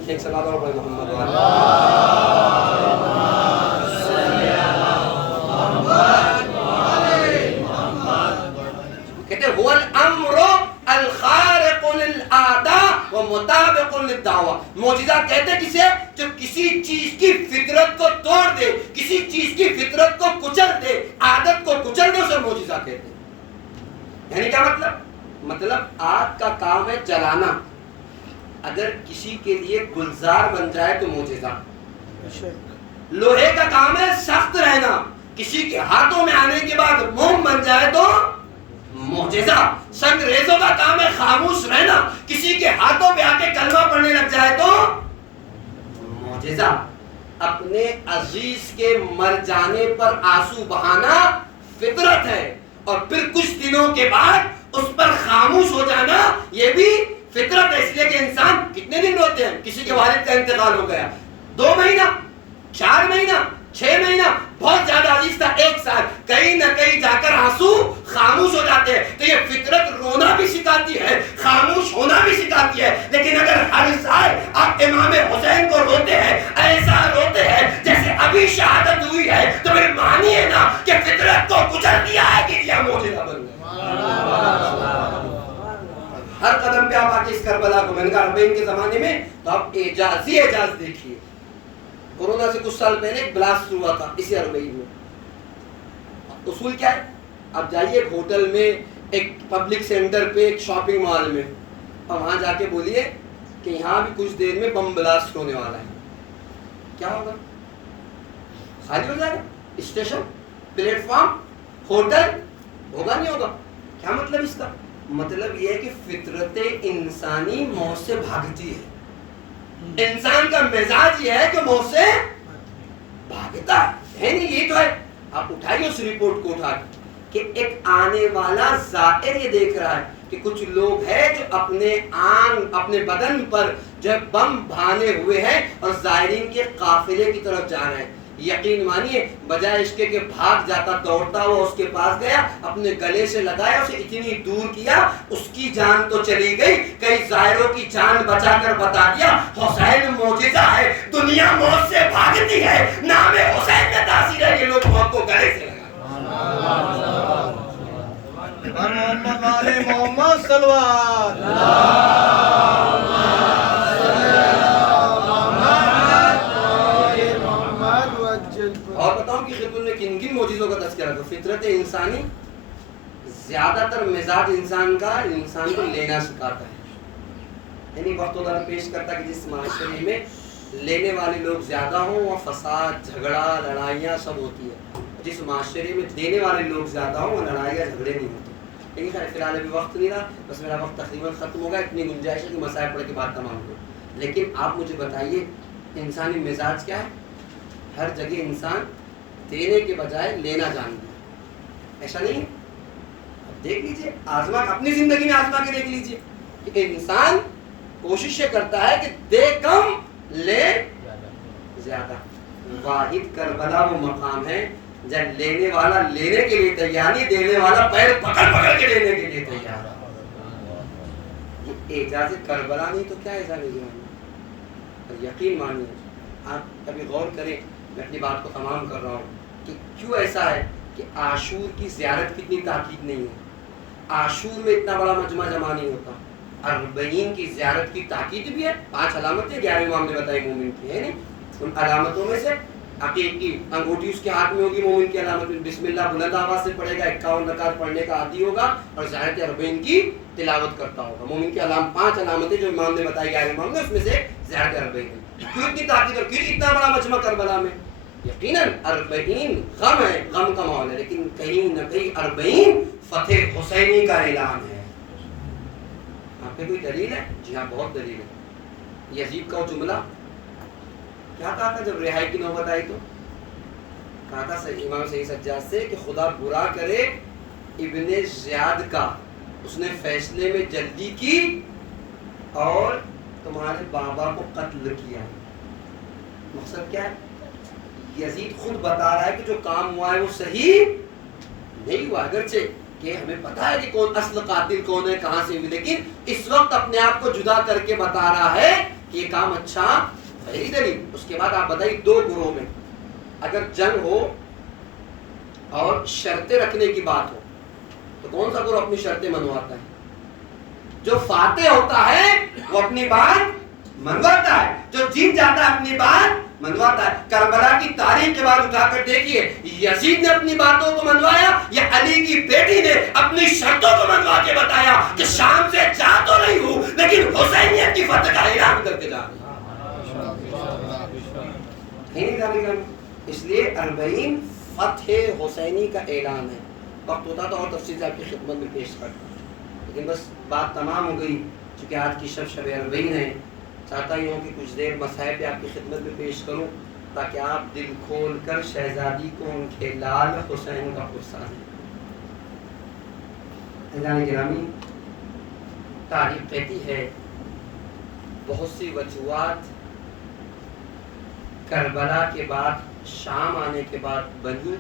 ایک صلوات پہ محمد وعلی کہتے ہیں هو الامر الخارق للعادہ ومطابق للدعوہ. معجزہ کہتے کسے؟ جو کسی چیز کی فطرت کو توڑ دے، کسی چیز کی فطرت کو کچل دے، عادت کو کچل دے، اسے معجزہ کہتے ہیں. یعنی کیا مطلب آگ کا کام ہے جلانا، اگر کسی کے لیے گلزار بن جائے تو معجزہ. لوہے کا کام ہے سخت رہنا، کسی کے ہاتھوں میں آنے کے بعد موم بن جائے تو معجزہ. سنگریزوں کا کام ہے خاموش رہنا, کسی کے ہاتھوں پہ آ کے کلمہ پڑھنے لگ جائے تو معجزہ. اپنے عزیز کے مر جانے پر آنسو بہانا فطرت ہے, اور پھر کچھ دنوں کے بعد اس پر خاموش ہو جانا یہ بھی فطرت ہے. اس لیے کہ انسان کتنے دن روتے ہیں؟ کسی کے والد کا انتقال ہو گیا, 2 مہینہ, 4 مہینہ, 6 مہینہ, بہت زیادہ عزیز تھا 1 سال, کہیں نہ کہیں جا کر آنسو خاموش ہو جاتے ہیں. تو یہ فطرت رونا بھی سکھاتی ہے, خاموش ہونا بھی سکھاتی ہے. لیکن اگر ہر سال آپ امام حسین کو روتے ہیں, ایسا روتے ہیں جیسے ابھی شہادت ہوئی ہے, تو پھر مانیے نا کہ فطرت کو کچل دیا ہے کہ یہ معجزہ بن گیا. ہر قدم پہ آپ آکے اس کربلا کو, میں نے کہا 40 کے زمانے میں تو آپ اعجاز دیکھیے. کورونا سے کچھ سال پہلے ایک بلاسٹ ہوا تھا اسی 40 میں. اصول کیا ہے؟ آپ جائیے ایک ہوٹل میں, ایک پبلک سینٹر پہ, ایک شاپنگ مال میں, اور وہاں جا کے بولیے کہ یہاں بھی کچھ دیر میں بم بلاسٹ ہونے والا ہے. کیا ہوگا؟ خالی ہو جائے گا اسٹیشن, پلیٹ فارم, ہوٹل, ہوگا نہیں ہوگا. کیا مطلب اس کا؟ مطلب یہ ہے کہ فطرت انسانی موت سے بھاگتی ہے. انسان کا مزاج یہ ہے کہ موت سے بھاگتا ہے نہیں. یہ تو ہے. آپ اٹھائیے اس رپورٹ کو اٹھا کہ ایک آنے والا زائر یہ دیکھ رہا ہے کہ کچھ لوگ ہیں جو اپنے بدن پر جو بم بھانے ہوئے ہیں اور زائرین کے قافلے کی طرف جا رہے ہیں. یقین مانیے بجائے اس کے بھاگ جاتا, دوڑتا ہوا اس کے پاس گیا, اپنے گلے سے لگایا, اسے اتنی دور کیا, اس کی جان تو چلی گئی, کئی زائروں کی جان بچا کر بتا دیا حسین معجزہ ہے, دنیا موت سے بھاگتی ہے, نام حسین میں تاثیر ہے کہ لوگ موت کو گلے سے لگائیں. محمد والے محمد صلوات. اور بتاؤں کہ خدمت میں کن کن معجزوں کا تذکرہ کروں. فطرت انسانی زیادہ تر مزاج انسان کو لینا سکھاتا ہے. یعنی وقت و در پیش کرتا کہ جس معاشرے میں لینے والے لوگ زیادہ ہوں وہاں فساد, جھگڑا, لڑائیاں سب ہوتی ہے. جس معاشرے میں دینے والے لوگ زیادہ ہوں وہاں لڑائیاں جھگڑے نہیں ہوتے. لیکن فی الحال ابھی وقت نہیں رہا, بس میرا وقت تقریباً ختم ہوگا. اتنی گنجائش ہے کہ مسائل پڑھ کے بعد تمام ہو. لیکن آپ مجھے بتائیے انسانی مزاج کیا ہے؟ ہر جگہ انسان دینے کے بجائے لینا جانتا ہے. ایسا نہیں ہے؟ اب دیکھ لیجئے, اپنی زندگی میں آزما کے دیکھ لیجئے کہ انسان کوشش یہ کرتا ہے کہ دے کم لے زیادہ. واحد کربلا وہ مقام ہے جب لینے والا لینے کے لیے تیار نہیں, دینے والا پیر پکڑ کے لینے کے لیے تیار. یہ اعجاز کربلا نہیں تو کیا اعجاز ہے؟ اور یقین مانیے, آپ کبھی غور کریں, میں اپنی بات کو تمام کر رہا ہوں کہ کیوں ایسا ہے کہ عاشور کی زیارت کی اتنی تاکید نہیں ہے. عاشور میں اتنا بڑا مجمع جمع نہیں ہوتا. 40 کی زیارت کی تاکید بھی ہے. 5 علامتیں 11 امام نے بتائی مومن کی, ہے نہیں. ان علامتوں میں سے عقیقی انگوٹھی اس کے ہاتھ میں ہوگی مومن کی علامت, بسم اللہ بلند آواز سے پڑھے گا, 51 رکعت پڑھنے کا عادی ہوگا اور زیارت 40 کی تلاوت کرتا ہوگا. مومن کی 5 علامتیں جو امام نے بتائی 11 امام نے, اس میں سے زیارت 40 ہے. کیوں اتنی تاکید اور کیوں اتنا بڑا مجمع کربلا میں؟ یقیناً 40 غم ہے, غم کا ماحول ہے, لیکن کہیں نہ کہیں 40 فتح حسینی کا اعلان ہے. آپ پہ کوئی دلیل ہے؟ جی ہاں, بہت دلیل ہے. یزید کا وہ جملہ کیا کہا تھا جب رہائی کی نوبت آئی تو؟ کہا تھا امام صحیح سجاد سے کہ خدا برا کرے ابن زیاد کا, اس نے فیصلے میں جلدی کی اور تمہارے بابا کو قتل کیا. مقصد کیا ہے؟ یزید خود بتا رہا ہے کہ جو کام ہوا ہے وہ صحیح نہیں ہوا, اگرچہ کہ ہمیں پتا ہے کہ کون اصل قاتل کون ہے, کہاں سے ہوئی, لیکن اس وقت اپنے آپ کو جدا کر کے بتا رہا ہے کہ یہ کام اچھا ہے نہیں. اس کے بعد آپ بتائیے 2 گروہ میں اگر جنگ ہو اور شرطیں رکھنے کی بات ہو تو کون سا گروہ اپنی شرطیں منواتا ہے؟ جو فاتح ہوتا ہے وہ اپنی بات منواتا ہے, جو جیت جاتا ہے اپنی بات منواتا ہے. کربلا کی تاریخ کے بعد اٹھا کر دیکھیے, یزید نے اپنی باتوں کو منوایا یا علی کی بیٹی نے اپنی شرطوں کو منوا کے بتایا کہ شام سے جا تو نہیں ہوں لیکن حسینیت کی فتح کا اعلان کر کے جا رہی ہوں. اس لیے 40 فتح حسینی کا اعلان ہے. وقت ہوتا تو اور تفصیل سے آپ کی خدمت میں پیش کرتا، لیکن بس بات تمام ہو گئی. چونکہ آج کی شب اربعین ہے، چاہتا ہی ہوں کہ کچھ دیر مسائل پہ آپ کی خدمت میں پیش کروں تاکہ آپ دل کھول کر شہزادی کو ان کے لال حسین کا پرسان دیں. اعلان گرامی، تاریخ کہتی ہے بہت سی وجوہات کربلا کے بعد شام آنے کے بعد بنی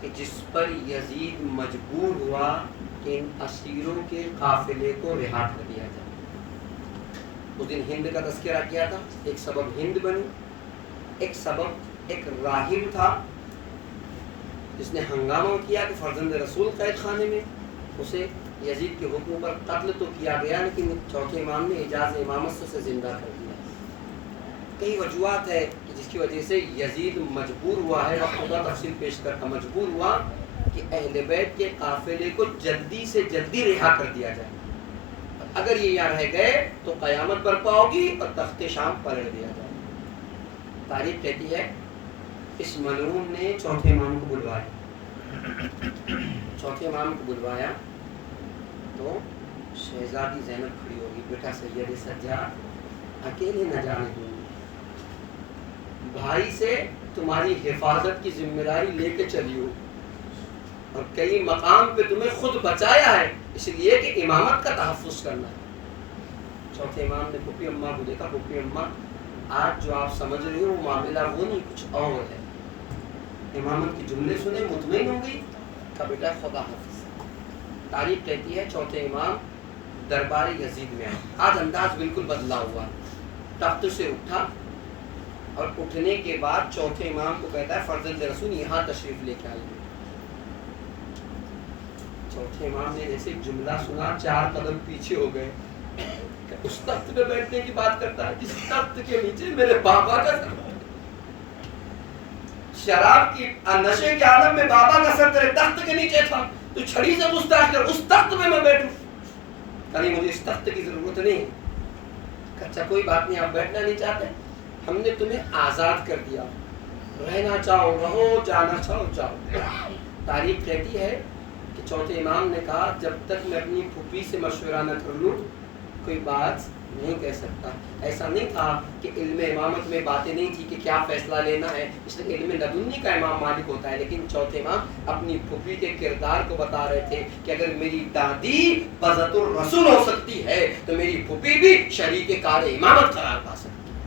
کہ جس پر یزید مجبور ہوا کہ ان اسیروں کے قافلے کو رہا کر دیا جائے. اس دن ہند کا تذکرہ کیا تھا، ایک سبب ہند بنی، ایک سبب ایک راہب تھا جس نے ہنگامہ کیا کہ فرزند رسول قید خانے میں، اسے یزید کے حکم پر قتل تو کیا گیا لیکن چوتھے امام نے اعجاز امامت سے اسے زندہ کر دیا. کئی وجوہات ہے کہ جس کی وجہ سے یزید مجبور ہوا ہے، وقت ہوگا تفصیل پیش کرتا، مجبور ہوا کہ اہل بیت کے قافلے کو جلدی سے جلدی رہا کر دیا جائے. اگر یہ یہاں رہ گئے تو قیامت برپا ہوگی اور تخت شام پلٹ دیا جائے. تاریخ کہتی ہے اس ملعون نے چوتھے امام کو بلوایا تو شہزادی زینب کھڑی ہوگی، بیٹا سید سجاد اکیلے نہ جانے دوں، بھائی سے تمہاری حفاظت کی ذمہ داری لے کے چلی ہو اور کئی مقام پہ تمہیں خود بچایا ہے، اس لیے کہ امامت کا تحفظ کرنا ہے. چوتھے امام نے پھوپھی اماں کو دیکھا، پھوپھی اماں آج جو آپ سمجھ رہی ہو وہ معاملہ وہ نہیں، کچھ اور ہے. امامت کے جملے سنے مطمئن ہو گئی، کہا بیٹا خدا حافظ. تاریخ کہتی ہے چوتھے امام دربار یزید میں آئے. آج انداز بالکل بدلا ہوا، تخت سے اٹھا اور اٹھنے کے بعد چوتھے امام کو کہتا ہے فرزند رسول یہاں تشریف لے کے آئیے. چوتھے امام نے جیسے جملہ سنا 4 قدم پیچھے ہو گئے. اس تخت پہ بیٹھنے کی بات کرتا ہے جس تخت کے نیچے میرے بابا کا سر، شراب کی نشے کے عالم میں بابا کا سر تیرے تخت کے نیچے تھا، تو چھڑی سے گستاخ کر اس تخت پہ میں بیٹھوں. کہیں مجھے اس تخت کی ضرورت نہیں ہے. اچھا کوئی بات نہیں، آپ بیٹھنا نہیں چاہتے، ہم نے تمہیں آزاد کر دیا، رہنا چاہو رہو، جانا چاہو جاؤ. تاریخ کہتی ہے کہ چوتھے امام نے کہا جب تک میں اپنی پھوپھی سے مشورہ نہ کر لوں کوئی بات نہیں کہہ سکتا. ایسا نہیں تھا کہ علم امامت میں باتیں نہیں تھی کہ کیا فیصلہ لینا ہے، اس لیے علم لدنی کا امام مالک ہوتا ہے. لیکن چوتھے امام اپنی پھوپھی کے کردار کو بتا رہے تھے کہ اگر میری دادی بذات الرسول ہو سکتی ہے تو میری پھوپھی بھی شریک کار امامت قرار پا سکتی ہے.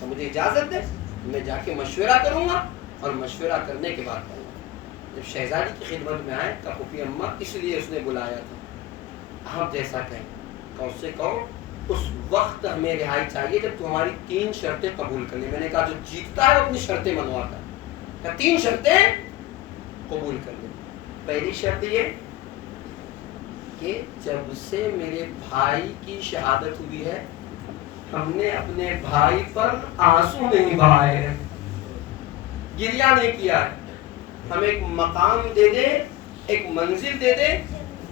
تو مجھے اجازت دے، میں جا کے مشورہ کروں گا اور مشورہ کرنے کے بعد کروں گا. جب شہزادی کی خدمت میں آئے تو پھوپھی اماں اس لیے اس نے بلایا تھا، آپ جیسا کہیں کہ اس سے کہو اس وقت ہمیں رہائی چاہیے جب تو ہماری 3 شرطیں قبول کر لیں. میں نے کہا جو جیتتا ہے اپنی شرطیں منواتا ہے، کہ 3 شرطیں قبول کر لیں. پہلی شرط یہ کہ جب سے میرے بھائی کی شہادت ہوئی ہے ہم نے اپنے بھائی پر آنسو نہیں بہائے ہیں، گریہ نہیں کیا ہے. ہم ایک مقام دے دے، ایک منزل دے دے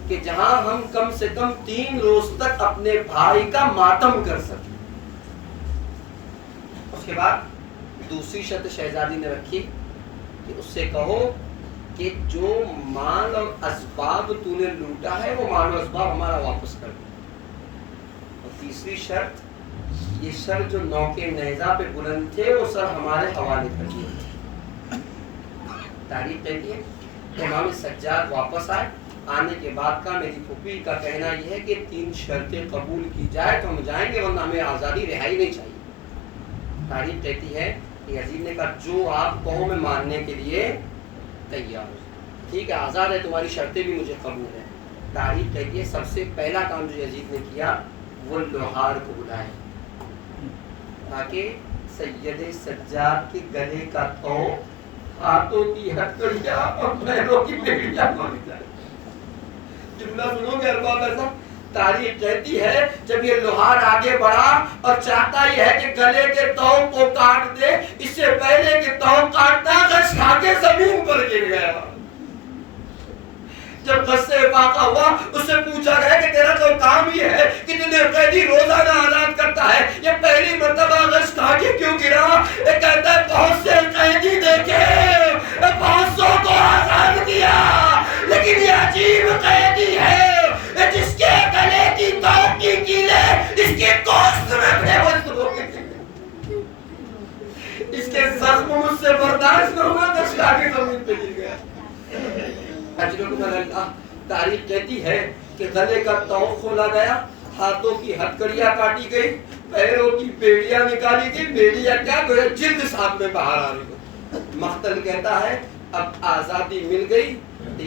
کہ جہاں ہم کم سے کم 3 روز تک اپنے بھائی کا ماتم کر سکیں. اس کے بعد دوسری شرط شہزادی نے رکھی کہ اس سے کہو کہ جو مال اور اسباب تو نے لوٹا ہے وہ مال اور اسباب ہمارا واپس کر دے. اور تیسری شرط یہ سر جو نوکے نیزہ پہ بلند تھے وہ سر ہمارے حوالے کر دیے. تاریخ کہتی ہے امام سجاد واپس آئے. آنے کے بعد کا میری پھوپھی کا کہنا یہ ہے کہ 3 شرطیں قبول کی جائے تو ہم جائیں گے، ورنہ ہمیں آزادی رہائی نہیں چاہیے. تاریخ کہتی ہے کہ یزید نے کہا جو آپ کہو میں ماننے کے لیے تیار ہوں. ٹھیک ہے، آزاد ہے، تمہاری شرطیں بھی مجھے قبول ہیں. تاریخ کہتی ہے سب سے پہلا کام جو یزید نے کیا وہ لوہار کو بلائے تاکہ سید سجاد کے گلے کا تو ہاتھوں کی ہتھکڑیاں اور پیروں کی بیڑیاں کھول جائے. جملہ سنو گے ارباب ایسا. تاریخ کہتی ہے جب یہ لوہار آگے بڑھا اور چاہتا یہ ہے کہ گلے کے تاؤں کو کاٹ دے، اس سے پہلے کہ تاؤں کاٹتا غش کھا کے زمین پر گر گیا. جب غصے واقع ہوا اس سے پوچھا گیا کہ تیرا تو کام یہ ہے کتنے قیدی روزانہ آزاد کرتا ہے، یہ پہلی مرتبہ غش کھا کے کیوں گرا؟ یہ کہتا ہے بہت سے قیدی دیکھے، بہت سو کو آزاد کیا، لیکن یہ عجیب قیدی ہے جس کے گلے کی توق کی کیلیں اس کے گوشت میں بےبس ہو گئی، اس کے زخم مجھ سے برداشت نہ ہوا، دشکا کے زمین پہ گر گیا۔ اجرکم اللہ، تاریخ کہتی ہے کہ گلے کا توق کھولا گیا، ہاتھوں کی ہتکڑیاں کاٹی گئی، پیروں کی بیڑیاں نکالی گئی، بیڑیاں کیا گویا جلد ساتھ میں باہر آ رہی ہو۔ مختل کہتا ہے اب آزادی مل گئی،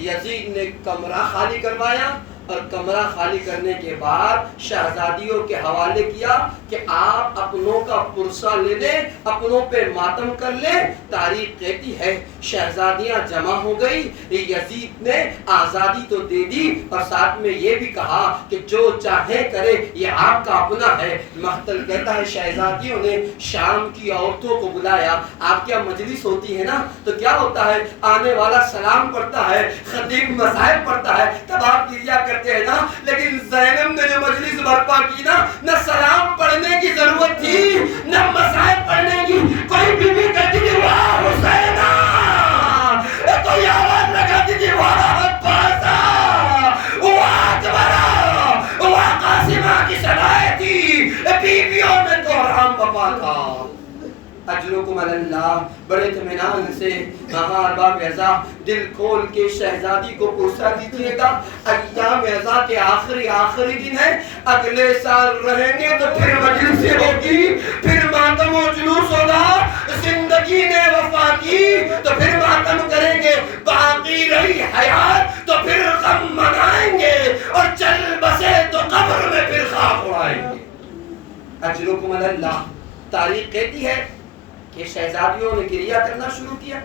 یزید نے کمرہ خالی کروایا اور کمرہ خالی کرنے کے بعد شہزادیوں کے حوالے کیا کہ آپ اپنوں کا پرسہ لے لیں، اپنوں پہ ماتم کر لیں۔ تاریخ کہتی ہے شہزادیاں جمع ہو گئی، یزید نے آزادی تو دے دی اور ساتھ میں یہ بھی کہا کہ جو چاہے کرے یہ آپ کا اپنا ہے۔ مختل کہتا ہے شہزادیوں نے شام کی عورتوں کو بلایا، آپ کیا مجلس ہوتی ہے نا تو کیا ہوتا ہے، آنے والا سلام پڑھتا ہے، خطیب مصائب پڑھتا ہے، تب آپ گریا کرتے ہیں نا، لیکن زینب نے جو مجلس برپا کی نا، نہ سلام پڑھنے کی ضرورت تھی نہ مصائب پڑھنے کی، کوئی بی بی کہتی تھی واہ حسینہ، کوئی آواز لگاتی تھی واہ عباسہ، واہ اکبرہ، واہ قاسمہ کی صدائیں تھی، بیویوں میں تو رحم بپا تھا۔ اجرکم اللہ، بڑے اطمینان سے کہا ارباب عزا دل کھول کے شہزادی کو پرسہ دیجیے گا، ایام عزا کے آخری دن ہے، اگلے سال رہیں گے تو پھر مجلس ہوگی، پھر ماتم و جلوس ہوگا، زندگی نے وفا کی تو پھر ماتم کریں گے، باقی رہی حیات تو پھر غم منائیں گے، اور چل بسے تو قبر میں پھر خاک اڑائیں گے۔ اجرکم اللہ، تاریخ کہتی ہے کہ شہزادیوں نے گریہ کرنا شروع کیا،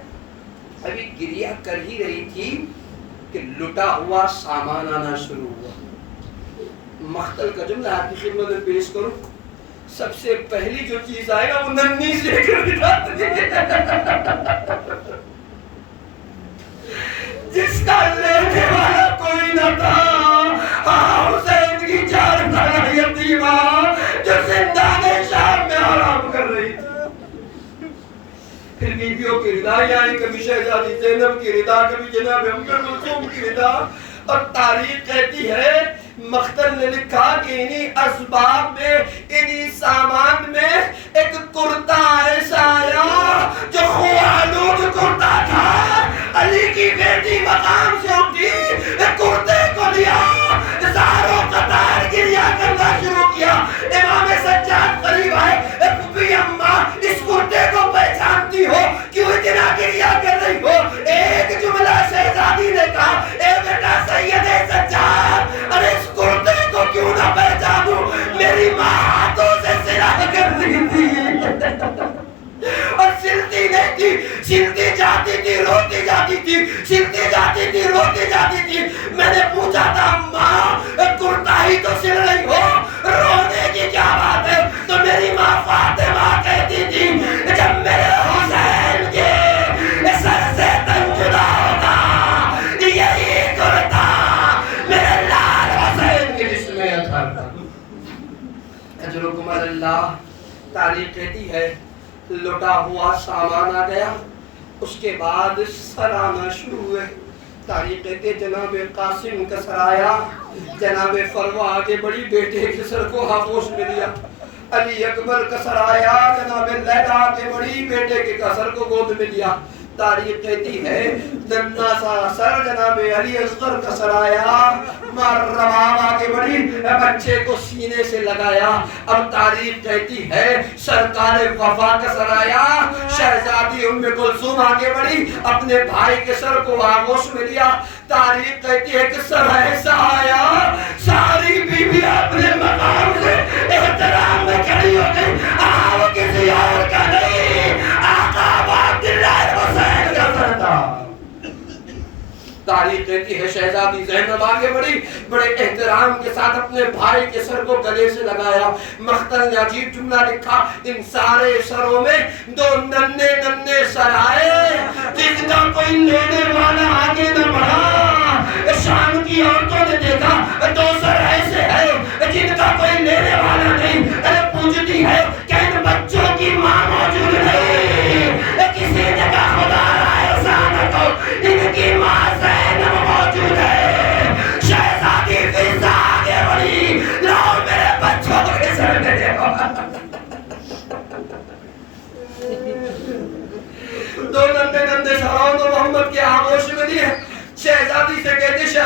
ابھی گریہ کر ہی رہی تھی کہ لٹا ہوا سامان آنا شروع ہوا۔ مختل کا جملہ آپ کی خدمت میں پیش کروں، سب سے پہلی جو چیز آئے گا وہ ننھی سے جس کا لینے والا کوئی نہ تھا، حسین کی چار بہنیں یتیمہ جو زندان شام میں آرام کر رہی تھی۔ پھر بیویوں کی رضائیں آئیں، کبھی شہزادی زینب کی رضا، کبھی جناب ام کلثوم کی رضا، اور تاریخ کہتی ہے مختل نے لکھا کہ انہی اسباب میں، انہی سامان میں ایک کرتا ایسا آیا جو خوالود کرتا تھا، علی کی بیٹی مقام سے اٹھی، کرتے کو لیا، زاروں قطار گریا کرنا شروع کیا۔ امام سجاد قریب آئے، پھپھی اماں اس کرتے کو پہچانتی ہو، کیوں اتنا گریا کر رہی ہو؟ ایک جملہ شہزادی نے کہا، اے بیٹا سید سجاد، ارے اس کرتے کو کیوں نہ پہچانوں، میری ماں ہاتھوں سے سلا کر دی تھی اور سلتی نہیں تھی، سلتی جاتی تھی روتی جاتی تھی، سلتی جاتی تھی روتی جاتی تھی۔ میں نے پوچھا تھا ماں کرتا ہی تو سل رہی ہو، رونے کی کیا بات ہے؟ تو میری ماں فاطمہ کہتی تھی جب میرے حسین کے سر سے تن جدا ہوگا یہی کرتا میرے لال حسین کے جسم میں اثر تھا۔ اجرکم اللہ، تاریخ کہتی ہے لٹا ہوا سامان آ گیا، اس کے بعد سر آنا شروع ہوئے۔ تاریخ کہتے جناب قاسم کا سر آیا، جناب فروہ آگے بڑی، بیٹے کے سر کو آغوش میں لیا۔ علی اکبر کا سر آیا، جناب لیلا آگے بڑی، بیٹے کے سر کو گود میں لیا۔ تاریخ کہتی ہے ننا سا سر جناب علی اصغر کا سر آیا، رباب آگے بڑھی، بچے کو سینے سے لگایا۔ اب تاریخ کہتی ہے سرکار وفا کا سر آیا، شہزادی ام کلثوم آگے بڑھی، اپنے بھائی کے سر کو آغوش میں لیا۔ تاریخ کہتی ہے کہ سر ایسا آیا، ساری بیوی اپنے مقام سے احترام میں کھڑی ہو گئی، آؤ کسی اور کا نہیں، آقا عبداللہ حسین کا سر تھا۔ تاریخ کہتی ہے شہزادی زینب آگے بڑھی، بڑے احترام کے ساتھ اپنے بھائی کے سر کو گلے سے لگایا۔ مختل نے عجیب جملہ لکھا، ان سارے سروں میں دو ننے ننے سر آئے، جس کا کوئی لینے والا آگے نہ بڑھا، شان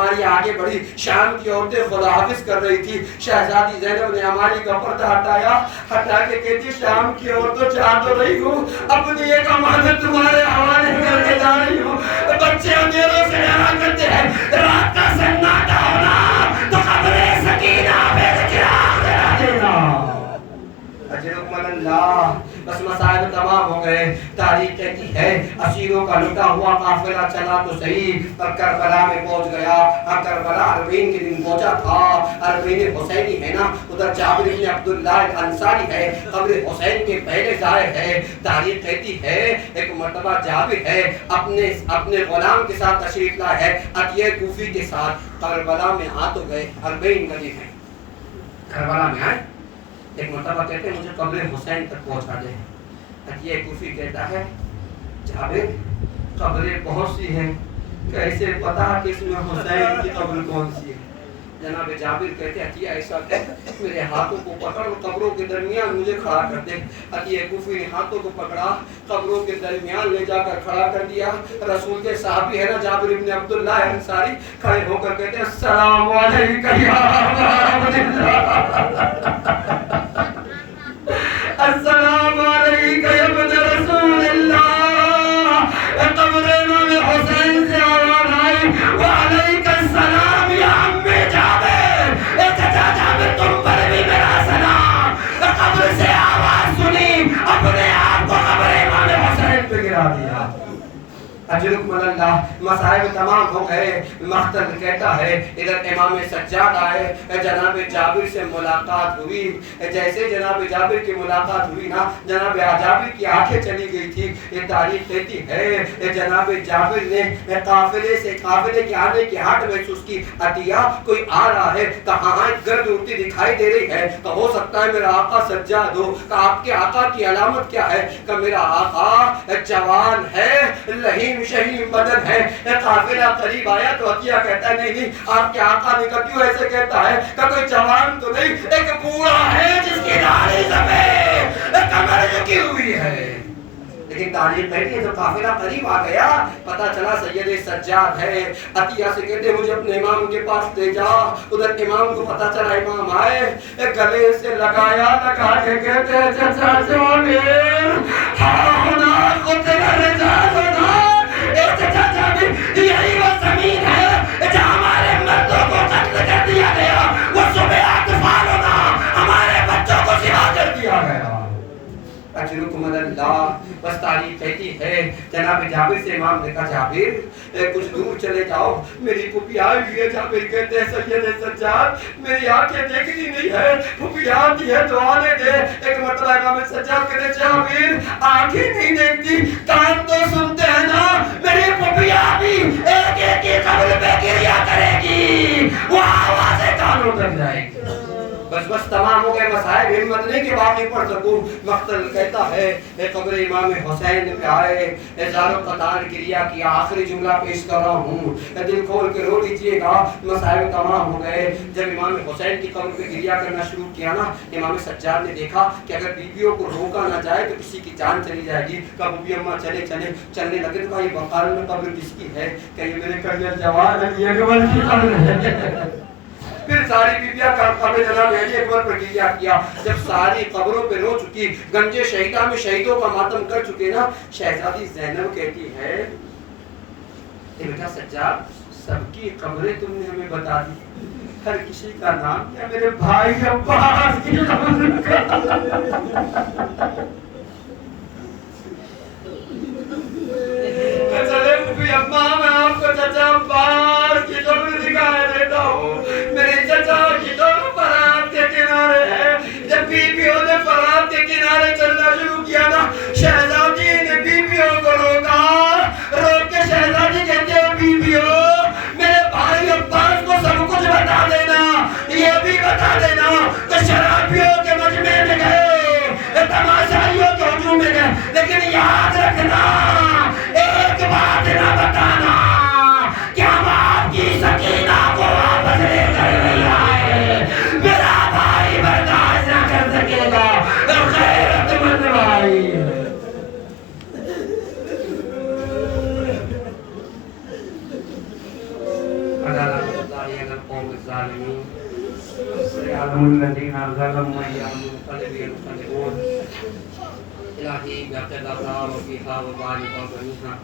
ہماری آگے بڑھی، شام کی عورتیں خدا حافظ کر رہی تھی، شہزادی زینب نے ہماری کا پردہ ہٹا کے کہتی شام کی عورتوں چاہ تو رہی ہوں، اپنی ایک امانت تمہارے حوالے کر کے جا رہی ہوں، بچے اندھیروں سے ڈرا کرتے ہیں، رات کا سناٹا ہونا تو قبر سکینہ پہ چراغ جلا دینا۔ اجرکم اللہ۔ بس مسائل تمام ہو گئے۔ تاریخ کہتی ہے اسیروں کا لٹا ہوا قافلہ چلا تو صحیح، پر کربلا میں پہنچ گیا۔ کربلا عربین کے دن پہنچا تھا۔ عربین حسینی ہے نا، ادھر جابر بن عبداللہ الانصاری ہے، قبر حسین کے پہلے ظاہر ہے۔ تاریخ کہتی ہے ایک مرتبہ جابر ہے اپنے غلام کے ساتھ تشریف لائے ہے، عطیہ کوفی کے ساتھ۔ کربلا میں آ تو گئے، عربین کا دن ہے، کربلا میں آئے، ایک مرتبہ کہتے ہیں مجھے قبر حسین تک پہنچا دے۔ عطیہ کوفی کہتا ہے جابر قبریں بہت سی ہیں، کیسے پتا کہ اس میں حسین کی قبر کون سی ہے؟ جناب جابر کہتے ہیں عطیہ ایسا کہ میرے ہاتھوں کو پکڑ اور قبروں کے درمیان مجھے کھڑا کر دے۔ عطیہ کوفی نے ہاتھوں کو پکڑا، قبروں کے درمیان لے جا کر کھڑا کر دیا۔ رسول کے صحابی ہے نا جابر بن عبداللہ الانصاری، کھڑے ہو کر کہتے ہیں السلام علیکم یا رسول اللہ، السلام علیکم یا ابن رسول اللہ۔ قبر امام حسین سے آواز آئی وعلیک السلام یا امی جابر، چچا جابر تم پر بھی میرا سلام۔ قبر سے آواز سنی، اپنے آپ کو قبر امام حسین پہ گرا دیا۔ اجرکم اللہ۔ مصائب تمام ہو گئے۔ مختل کہتا ہے ادھر امام سجاد آئے، جناب جابر سے ملاقات ہوئی۔ جیسے جناب جابر کی ملاقات ہوئی نا، جناب جابر کی آنکھیں چلی گئی تھی۔ یہ تاریخ کہتی ہے جناب جابر نے قافلے کے آنے کی ہٹ محسوس کی۔ عطیہ کوئی آ رہا ہے، کہاں گرد اڑتی دکھائی دے رہی ہے، تو ہو سکتا ہے میرا آقا سجاد ہو۔ کہ آپ کے آقا کی علامت کیا ہے؟ کہ میرا آقا جوان ہے، لہیم شہیم بدن ہے۔ قافلہ قریب آیا تو عطیہ کہتا ہے نہیں آپ کے آقا نے کہا کیوں ایسے کہتا ہے؟ کہ کوئی جوان تو نہیں، ایک بوڑھا ہے جس کی داڑھی سفید، کمر جھکی ہوئی ہے۔ لیکن تاریخ کہتی ہے جب قافلہ قریب آ گیا پتہ چلا سید سجاد ہے۔ عطیہ سے کہتے مجھے اپنے امام کے پاس لے جا۔ ادھر امام کو پتہ چلا، امام آئے، گلے سے لگا کے کہتے چچا جابر ہاؤنا قتل رجالنا، چچا جابر یہی وہ زمین ہے جہاں ہمارے مردوں کو قتل کر دیا گیا، وہ صبح اطفال ہونا ہمارے بچوں کو سوا کر دیا گیا۔ اجرکم اللہ۔ بس تاریخ کہتی ہے جناب جابر سے امام نے کہا جابر کچھ دور چلے جاؤ، میری پھوپھی آئی ہوئی ہے۔ جابر کہتے ہیں سید سجاد میری آنکھیں دیکھتی نہیں ہے، پھوپھی آتی ہے تو آنے دے۔ ایک مرتبہ امام سجاد کہتے ہیں جابر آنکھیں نہیں دیکھتی، کان تو سنتے ہیں نا، میری پھوپھی بھی ایک ایک کی قبر پہ گریا کرے گی، وہ آوازیں کانوں تک جائے گی۔ بس تمام ہو گئے مسائب، ہمت نہیں کہ باقی پڑھ سکوں۔ مختل کہتا ہے قبر امام حسین پہ آئے، زارو قطار گریا کیا، آخری جملہ پیش کر رہا ہوں، دل کھول کے رو لیجئے گا۔ مسائب تمام ہو گئے۔ جب امام حسین کی قبر پہ گریا کرنا شروع کیا نا، امام سجاد نے دیکھا کہ اگر بیویوں کو روکا نہ جائے تو کسی کی جان چلی جائے گی۔ کہا بوبی اماں چلنے لگے تو کہا یہ بقال میں قبر کس کی ہے؟ کہ یہ میرے کریئر جوان علی اکبر کی قبر ہے۔ پھر ساری بیویاں قبر جناب علی اکبر پر گریا کیا۔ جب ساری قبروں پہ رو چکی، گنج شہیدہ میں شہیدوں کا ماتم کر چکے نا، شہزادی زینب کہتی ہے بیٹا سجاد سب کی قبریں تم نے ہمیں بتا دی، ہر کسی کا نام کیا؟ میرے بھائی عباس کی قبر چلے پھوپھی اماں میں آپ کو چچا عباس کی قبر دکھائے دیتا ہوں۔ میرے چچا کی قبر فرات کے کنارے ہے۔ جب بیویوں نے فرات کے کنارے چلنا شروع کیا نا، شہزادی نے بیویوں کو روکا، روک کے شہزادی کہتے ہیں بیویوں میرے بھائی عباس کو سب کچھ بتا دینا، یہ بھی بتا دینا کہ شرابیوں کے مجمع میں گئے، تماشائیوں على القوم الظالمين سيعلم الذين ظلموا أيام منقلب ينقلبون إلهي بعتقدها وفيها وبارك وبنيها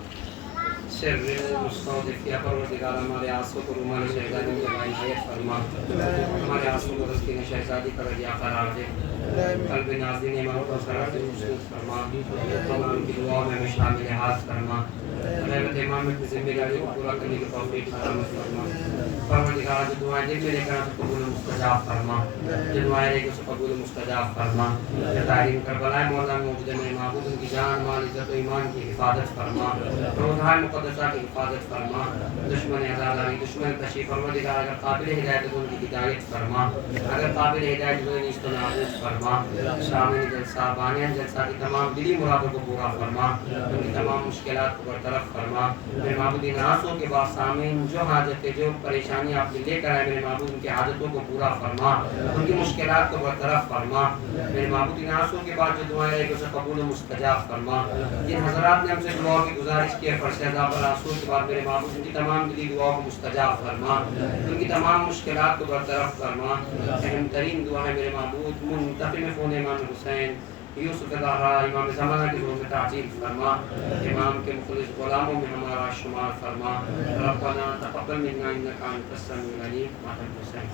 سر المستودع یا پروردگار ہمارے آنسوں کو رومال شہزادی میں عنایت فرما ہمارے آنسوں کو تسکین شہزادی کا ذریعہ قرار دے قلب ناظرین ایمان کو سرات محسوس فرما تمام کی دعا میں ہمیں شامل حاضر فرما غیرت امام کی ذمہ داری کو پورا کرنے کی توفیق عطا فرما پروردگار جو دعائیں دل میں لے کر تو قبول مستجاب فرما جو دعائیں لے کر قبول مستجاب فرما تحریم کربلا مولا موجود میں معبود ان کی جان مال عزت و ایمان کی حفاظت فرما روزہائے مقدسہ کی حفاظت فرما دشمن عزاداری دشمن تشریف پروردگار اگر قابل ہدایت ان کی ہدایت فرما اگر قابل ہدایت ہوئے نیست و نابود فرما شامل جلسہ بانیان جلسہ کی تمام دلی مرادوں کو پورا فرما ان کی تمام مشکلات کو برطرف فرما میرے معبود ان آنسوں کے بعد سامعین جو حاجتیں جو پریشانی آپ نے لے کر آئے میرے معبود ان کی حاجتوں کو پورا فرما ان کی مشکلات کو برطرف فرما میرے معبود ان آنسوں کے بعد جو دعائیں رہے گی اسے قبول و مستجاب فرما جن حضرات نے ہم سے دعا کی گزارش کی ہے فرش عذاب اور آنسوں کے بعد میرے معبود ان کی تمام دلی دعاؤں کو مستجاب فرما ان کی تمام مشکلات کو برطرف فرما اہم ترین دعا ہے میرے معبود منتقم خون امام حسین یوسف زہرا امام زمانہ کی روح میں تعجیل فرما امام کے مخلص غلاموں میں ہمارا شمار فرما ربنا تقبل منا انک انت السمیع العلیم محمد حسین